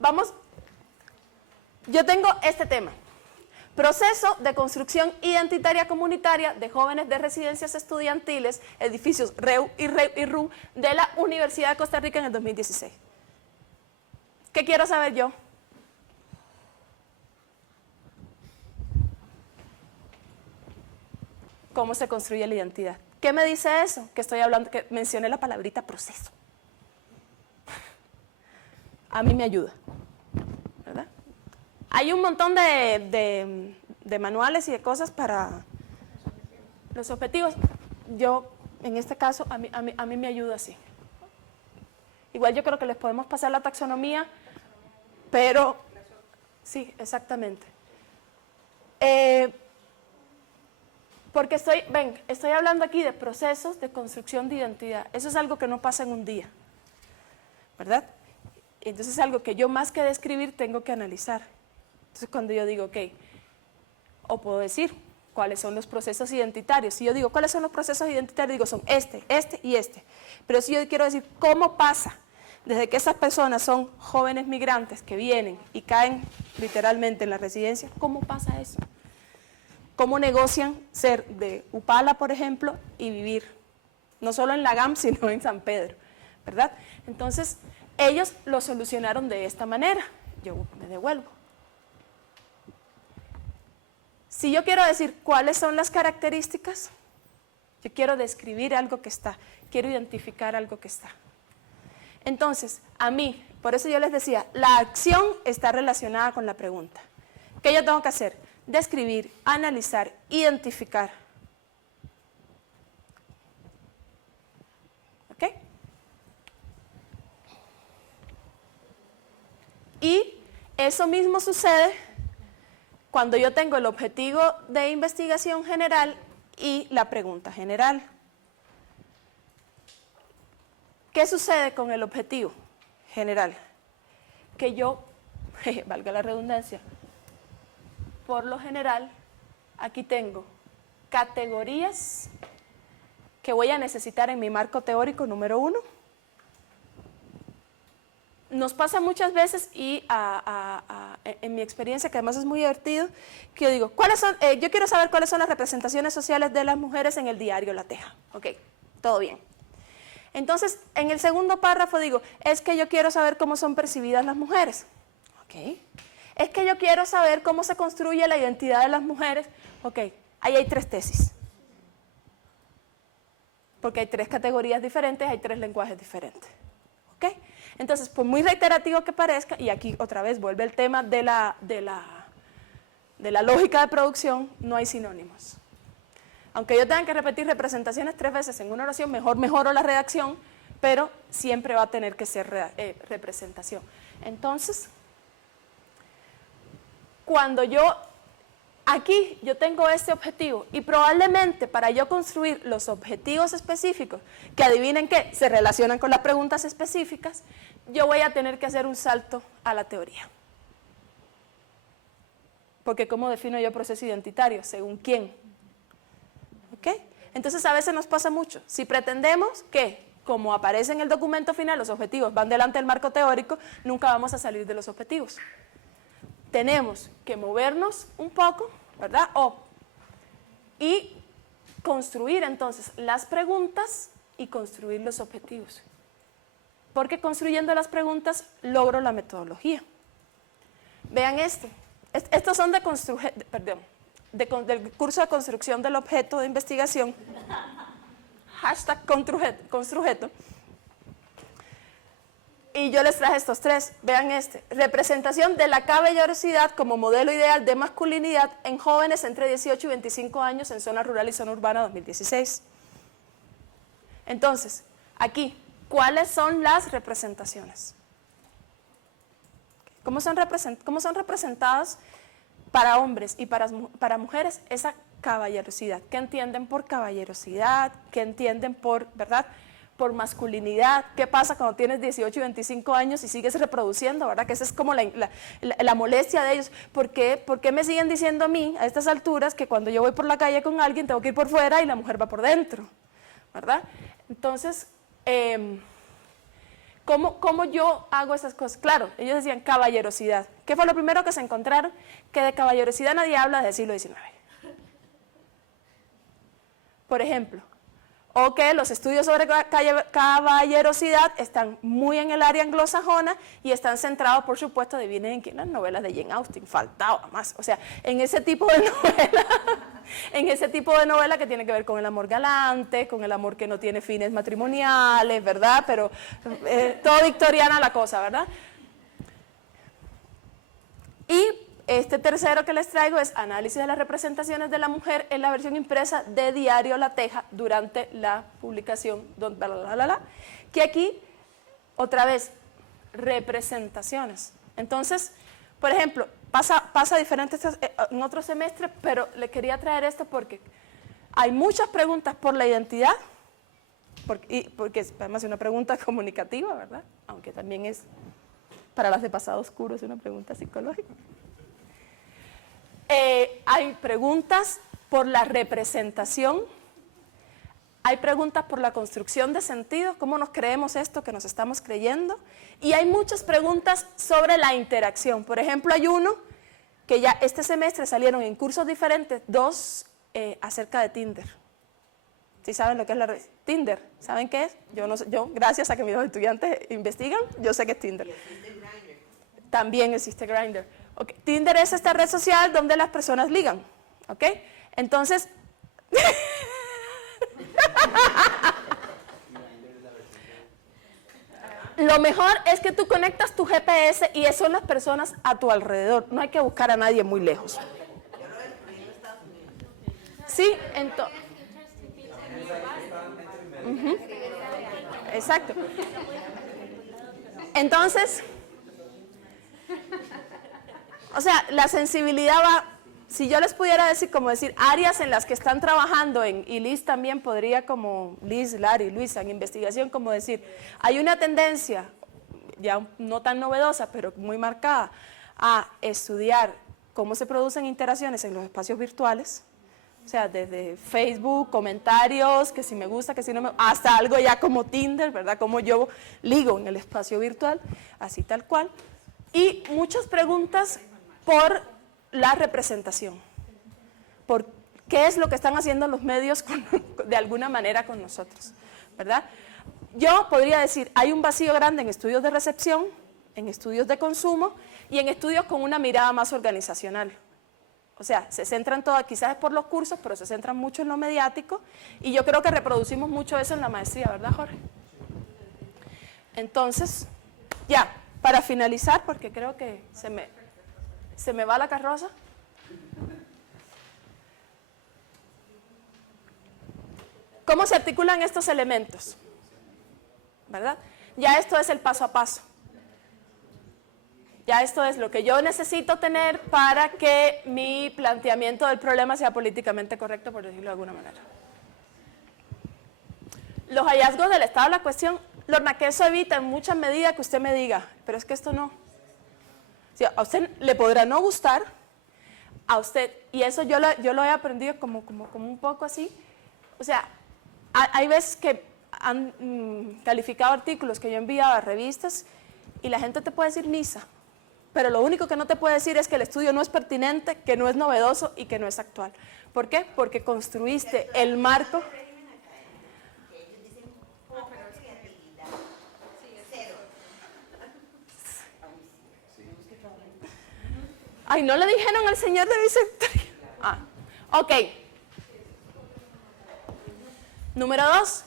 Vamos. Yo tengo este tema. Proceso de construcción identitaria comunitaria de jóvenes de residencias estudiantiles, edificios REU y RU de la Universidad de Costa Rica en el 2016. ¿Qué quiero saber yo? ¿Cómo se construye la identidad? ¿Qué me dice eso? Que estoy hablando, que mencioné la palabrita proceso. A mí me ayuda, ¿verdad? Hay un montón de manuales y de cosas para los objetivos. Yo, en este caso, a mí me ayuda así. Igual yo creo que les podemos pasar la taxonomía, pero sí, exactamente. Porque estoy hablando aquí de procesos de construcción de identidad. Eso es algo que no pasa en un día, ¿verdad? Entonces es algo que yo más que describir tengo que analizar. Entonces cuando yo digo, ok, o puedo decir cuáles son los procesos identitarios. Si yo digo cuáles son los procesos identitarios, digo son este y este. Pero si yo quiero decir cómo pasa desde que esas personas son jóvenes migrantes que vienen y caen literalmente en la residencia, ¿cómo pasa eso? ¿Cómo negocian ser de Upala, por ejemplo, y vivir no solo en la GAM, sino en San Pedro, ¿verdad? Entonces, ellos lo solucionaron de esta manera. Yo me devuelvo. Si yo quiero decir cuáles son las características, yo quiero describir algo que está, quiero identificar algo que está. Entonces, a mí, por eso yo les decía, la acción está relacionada con la pregunta. ¿Qué yo tengo que hacer? Describir, analizar, identificar. ¿Ok? Y eso mismo sucede cuando yo tengo el objetivo de investigación general y la pregunta general. ¿Qué sucede con el objetivo general? Que yo, valga la redundancia, por lo general, aquí tengo categorías que voy a necesitar en mi marco teórico número 1. Nos pasa muchas veces y en mi experiencia, que además es muy divertido, que yo digo, yo quiero saber cuáles son las representaciones sociales de las mujeres en el diario La Teja. Ok, todo bien. Entonces, en el segundo párrafo digo, es que yo quiero saber cómo son percibidas las mujeres. Ok. Es que yo quiero saber cómo se construye la identidad de las mujeres. Ok, ahí hay 3 tesis. Porque hay 3 categorías diferentes, hay 3 lenguajes diferentes. ¿Ok? Entonces, por muy reiterativo que parezca, y aquí otra vez vuelve el tema de la lógica de producción, no hay sinónimos. Aunque yo tenga que repetir representaciones 3 veces en una oración, mejor mejoro la redacción, pero siempre va a tener que ser representación. Entonces, cuando aquí yo tengo este objetivo y probablemente para yo construir los objetivos específicos, que adivinen qué, se relacionan con las preguntas específicas, yo voy a tener que hacer un salto a la teoría. Porque ¿cómo defino yo proceso identitario? ¿Según quién? ¿Ok? Entonces a veces nos pasa mucho. Si pretendemos que, como aparece en el documento final, los objetivos van delante del marco teórico, nunca vamos a salir de los objetivos. Tenemos que movernos un poco, ¿verdad? Y construir entonces las preguntas y construir los objetivos. Porque construyendo las preguntas logro la metodología. Vean esto. Estos son del curso de construcción del objeto de investigación. Hashtag construjeto. Y yo les traje estos 3, vean este, representación de la caballerosidad como modelo ideal de masculinidad en jóvenes entre 18 y 25 años en zona rural y zona urbana 2016. Entonces, aquí, ¿cuáles son las representaciones? ¿Cómo son representadas para hombres y para mujeres esa caballerosidad? ¿Qué entienden por caballerosidad? ¿Qué entienden por, verdad?, por masculinidad? ¿Qué pasa cuando tienes 18 y 25 años y sigues reproduciendo, verdad? Que esa es como la molestia de ellos. ¿Por qué me siguen diciendo a mí, a estas alturas, que cuando yo voy por la calle con alguien tengo que ir por fuera y la mujer va por dentro? ¿Verdad? Entonces, ¿cómo yo hago esas cosas? Claro, ellos decían caballerosidad. ¿Qué fue lo primero que se encontraron? Que de caballerosidad nadie habla del siglo XIX. Por ejemplo, o que los estudios sobre caballerosidad están muy en el área anglosajona y están centrados, por supuesto, adivinen en quién, las novelas de Jane Austen, faltaba más, o sea, en ese tipo de novela, que tiene que ver con el amor galante, con el amor que no tiene fines matrimoniales, ¿verdad? Pero todo victoriana la cosa, ¿verdad? Y este tercero que les traigo es análisis de las representaciones de la mujer en la versión impresa de Diario La Teja durante la publicación, que aquí, otra vez, representaciones. Entonces, por ejemplo, pasa diferente en otros semestres, pero le quería traer esto porque hay muchas preguntas por la identidad, porque es además una pregunta comunicativa, ¿verdad? Aunque también es, para las de pasado oscuro, es una pregunta psicológica. Hay preguntas por la representación, hay preguntas por la construcción de sentido, cómo nos creemos esto que nos estamos creyendo, y hay muchas preguntas sobre la interacción. Por ejemplo, hay uno que ya este semestre salieron en cursos diferentes, 2 acerca de Tinder. ¿Sí saben lo que es Tinder? ¿Saben qué es? Yo no sé, gracias a que mis estudiantes investigan, yo sé que es Tinder. También existe Grindr. Okay. Tinder es esta red social donde las personas ligan, ¿ok? Entonces, lo mejor es que tú conectas tu GPS y eso son las personas a tu alrededor. No hay que buscar a nadie muy lejos. Sí, entonces. Exacto. Entonces, o sea, la sensibilidad va, si yo les pudiera decir, como decir, áreas en las que están trabajando, y Liz también podría, como Liz, Larry, Luisa, en investigación, como decir, hay una tendencia, ya no tan novedosa, pero muy marcada, a estudiar cómo se producen interacciones en los espacios virtuales, o sea, desde Facebook, comentarios, que si me gusta, que si no me gusta, hasta algo ya como Tinder, ¿verdad? Como yo ligo en el espacio virtual, así tal cual. Y muchas preguntas por la representación, por qué es lo que están haciendo los medios de alguna manera con nosotros, ¿verdad? Yo podría decir, hay un vacío grande en estudios de recepción, en estudios de consumo y en estudios con una mirada más organizacional. O sea, se centran todas, quizás es por los cursos, pero se centran mucho en lo mediático y yo creo que reproducimos mucho eso en la maestría, ¿verdad, Jorge? Entonces, ya, para finalizar, porque creo que se me va la carroza. ¿Cómo se articulan estos elementos? ¿Verdad? Ya esto es el paso a paso. Ya esto es lo que yo necesito tener para que mi planteamiento del problema sea políticamente correcto, por decirlo de alguna manera. Los hallazgos del estado de la cuestión, Lorna, que eso evita en mucha medida que usted me diga, pero es que esto no. O sea, a usted le podrá no gustar, a usted, y eso yo lo he aprendido como un poco así. O sea, hay veces que han calificado artículos que yo he enviado a revistas y la gente te puede decir misa, pero lo único que no te puede decir es que el estudio no es pertinente, que no es novedoso y que no es actual. ¿Por qué? Porque construiste el marco. Ay, ¿no le dijeron al señor de Bicentenario? Ah, ok. Número 2.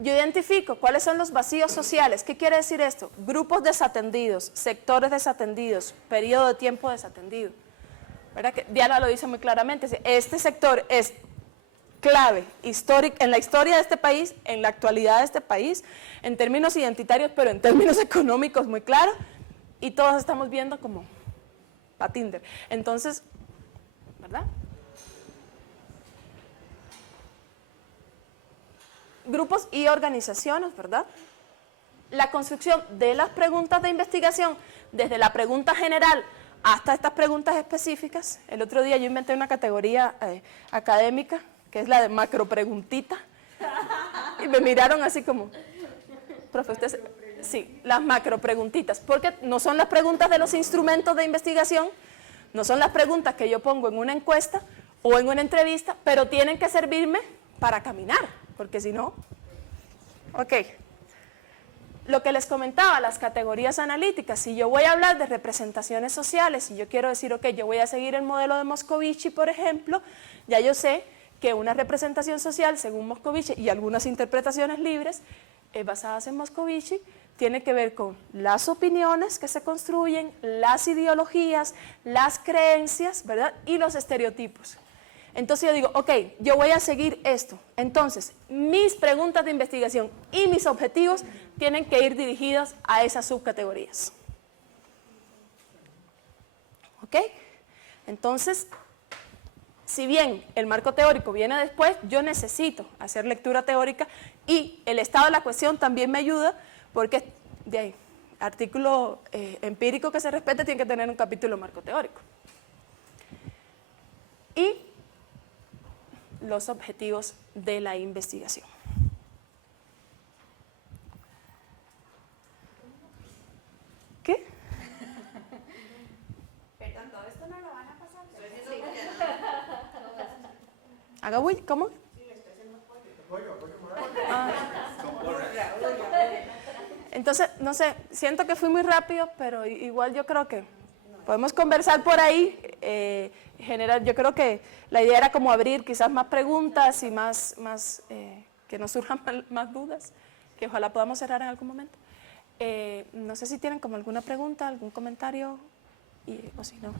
Yo identifico cuáles son los vacíos sociales. ¿Qué quiere decir esto? Grupos desatendidos, sectores desatendidos, periodo de tiempo desatendido. ¿Verdad? Que Diana lo dice muy claramente. Este sector es clave en la historia de este país, en la actualidad de este país, en términos identitarios, pero en términos económicos muy claro, y todos estamos viendo como para Tinder. Entonces, ¿verdad? Grupos y organizaciones, ¿verdad? La construcción de las preguntas de investigación, desde la pregunta general hasta estas preguntas específicas. El otro día yo inventé una categoría académica, que es la de macropreguntita, y me miraron así como, profe, usted... Sí, las macropreguntitas, porque no son las preguntas de los instrumentos de investigación, no son las preguntas que yo pongo en una encuesta o en una entrevista, pero tienen que servirme para caminar, porque si no... Ok, lo que les comentaba, las categorías analíticas, si yo voy a hablar de representaciones sociales, si yo quiero decir, ok, yo voy a seguir el modelo de Moscovici, por ejemplo, ya yo sé que una representación social, según Moscovici, y algunas interpretaciones libres, basadas en Moscovici, tiene que ver con las opiniones que se construyen, las ideologías, las creencias, ¿verdad? Y los estereotipos. Entonces yo digo, ok, yo voy a seguir esto. Entonces, mis preguntas de investigación y mis objetivos tienen que ir dirigidos a esas subcategorías. ¿Ok? Entonces, si bien el marco teórico viene después, yo necesito hacer lectura teórica y el estado de la cuestión también me ayuda porque de ahí, artículo empírico que se respete tiene que tener un capítulo marco teórico. Y los objetivos de la investigación. ¿Qué? Perdón, todo esto no lo van a pasar. ¿Haga Will? ¿Cómo? Ah. Entonces, no sé, siento que fui muy rápido, pero igual yo creo que podemos conversar por ahí. Yo creo que la idea era como abrir quizás más preguntas y que nos surjan más dudas, que ojalá podamos cerrar en algún momento. No sé si tienen como alguna pregunta, algún comentario, o si no.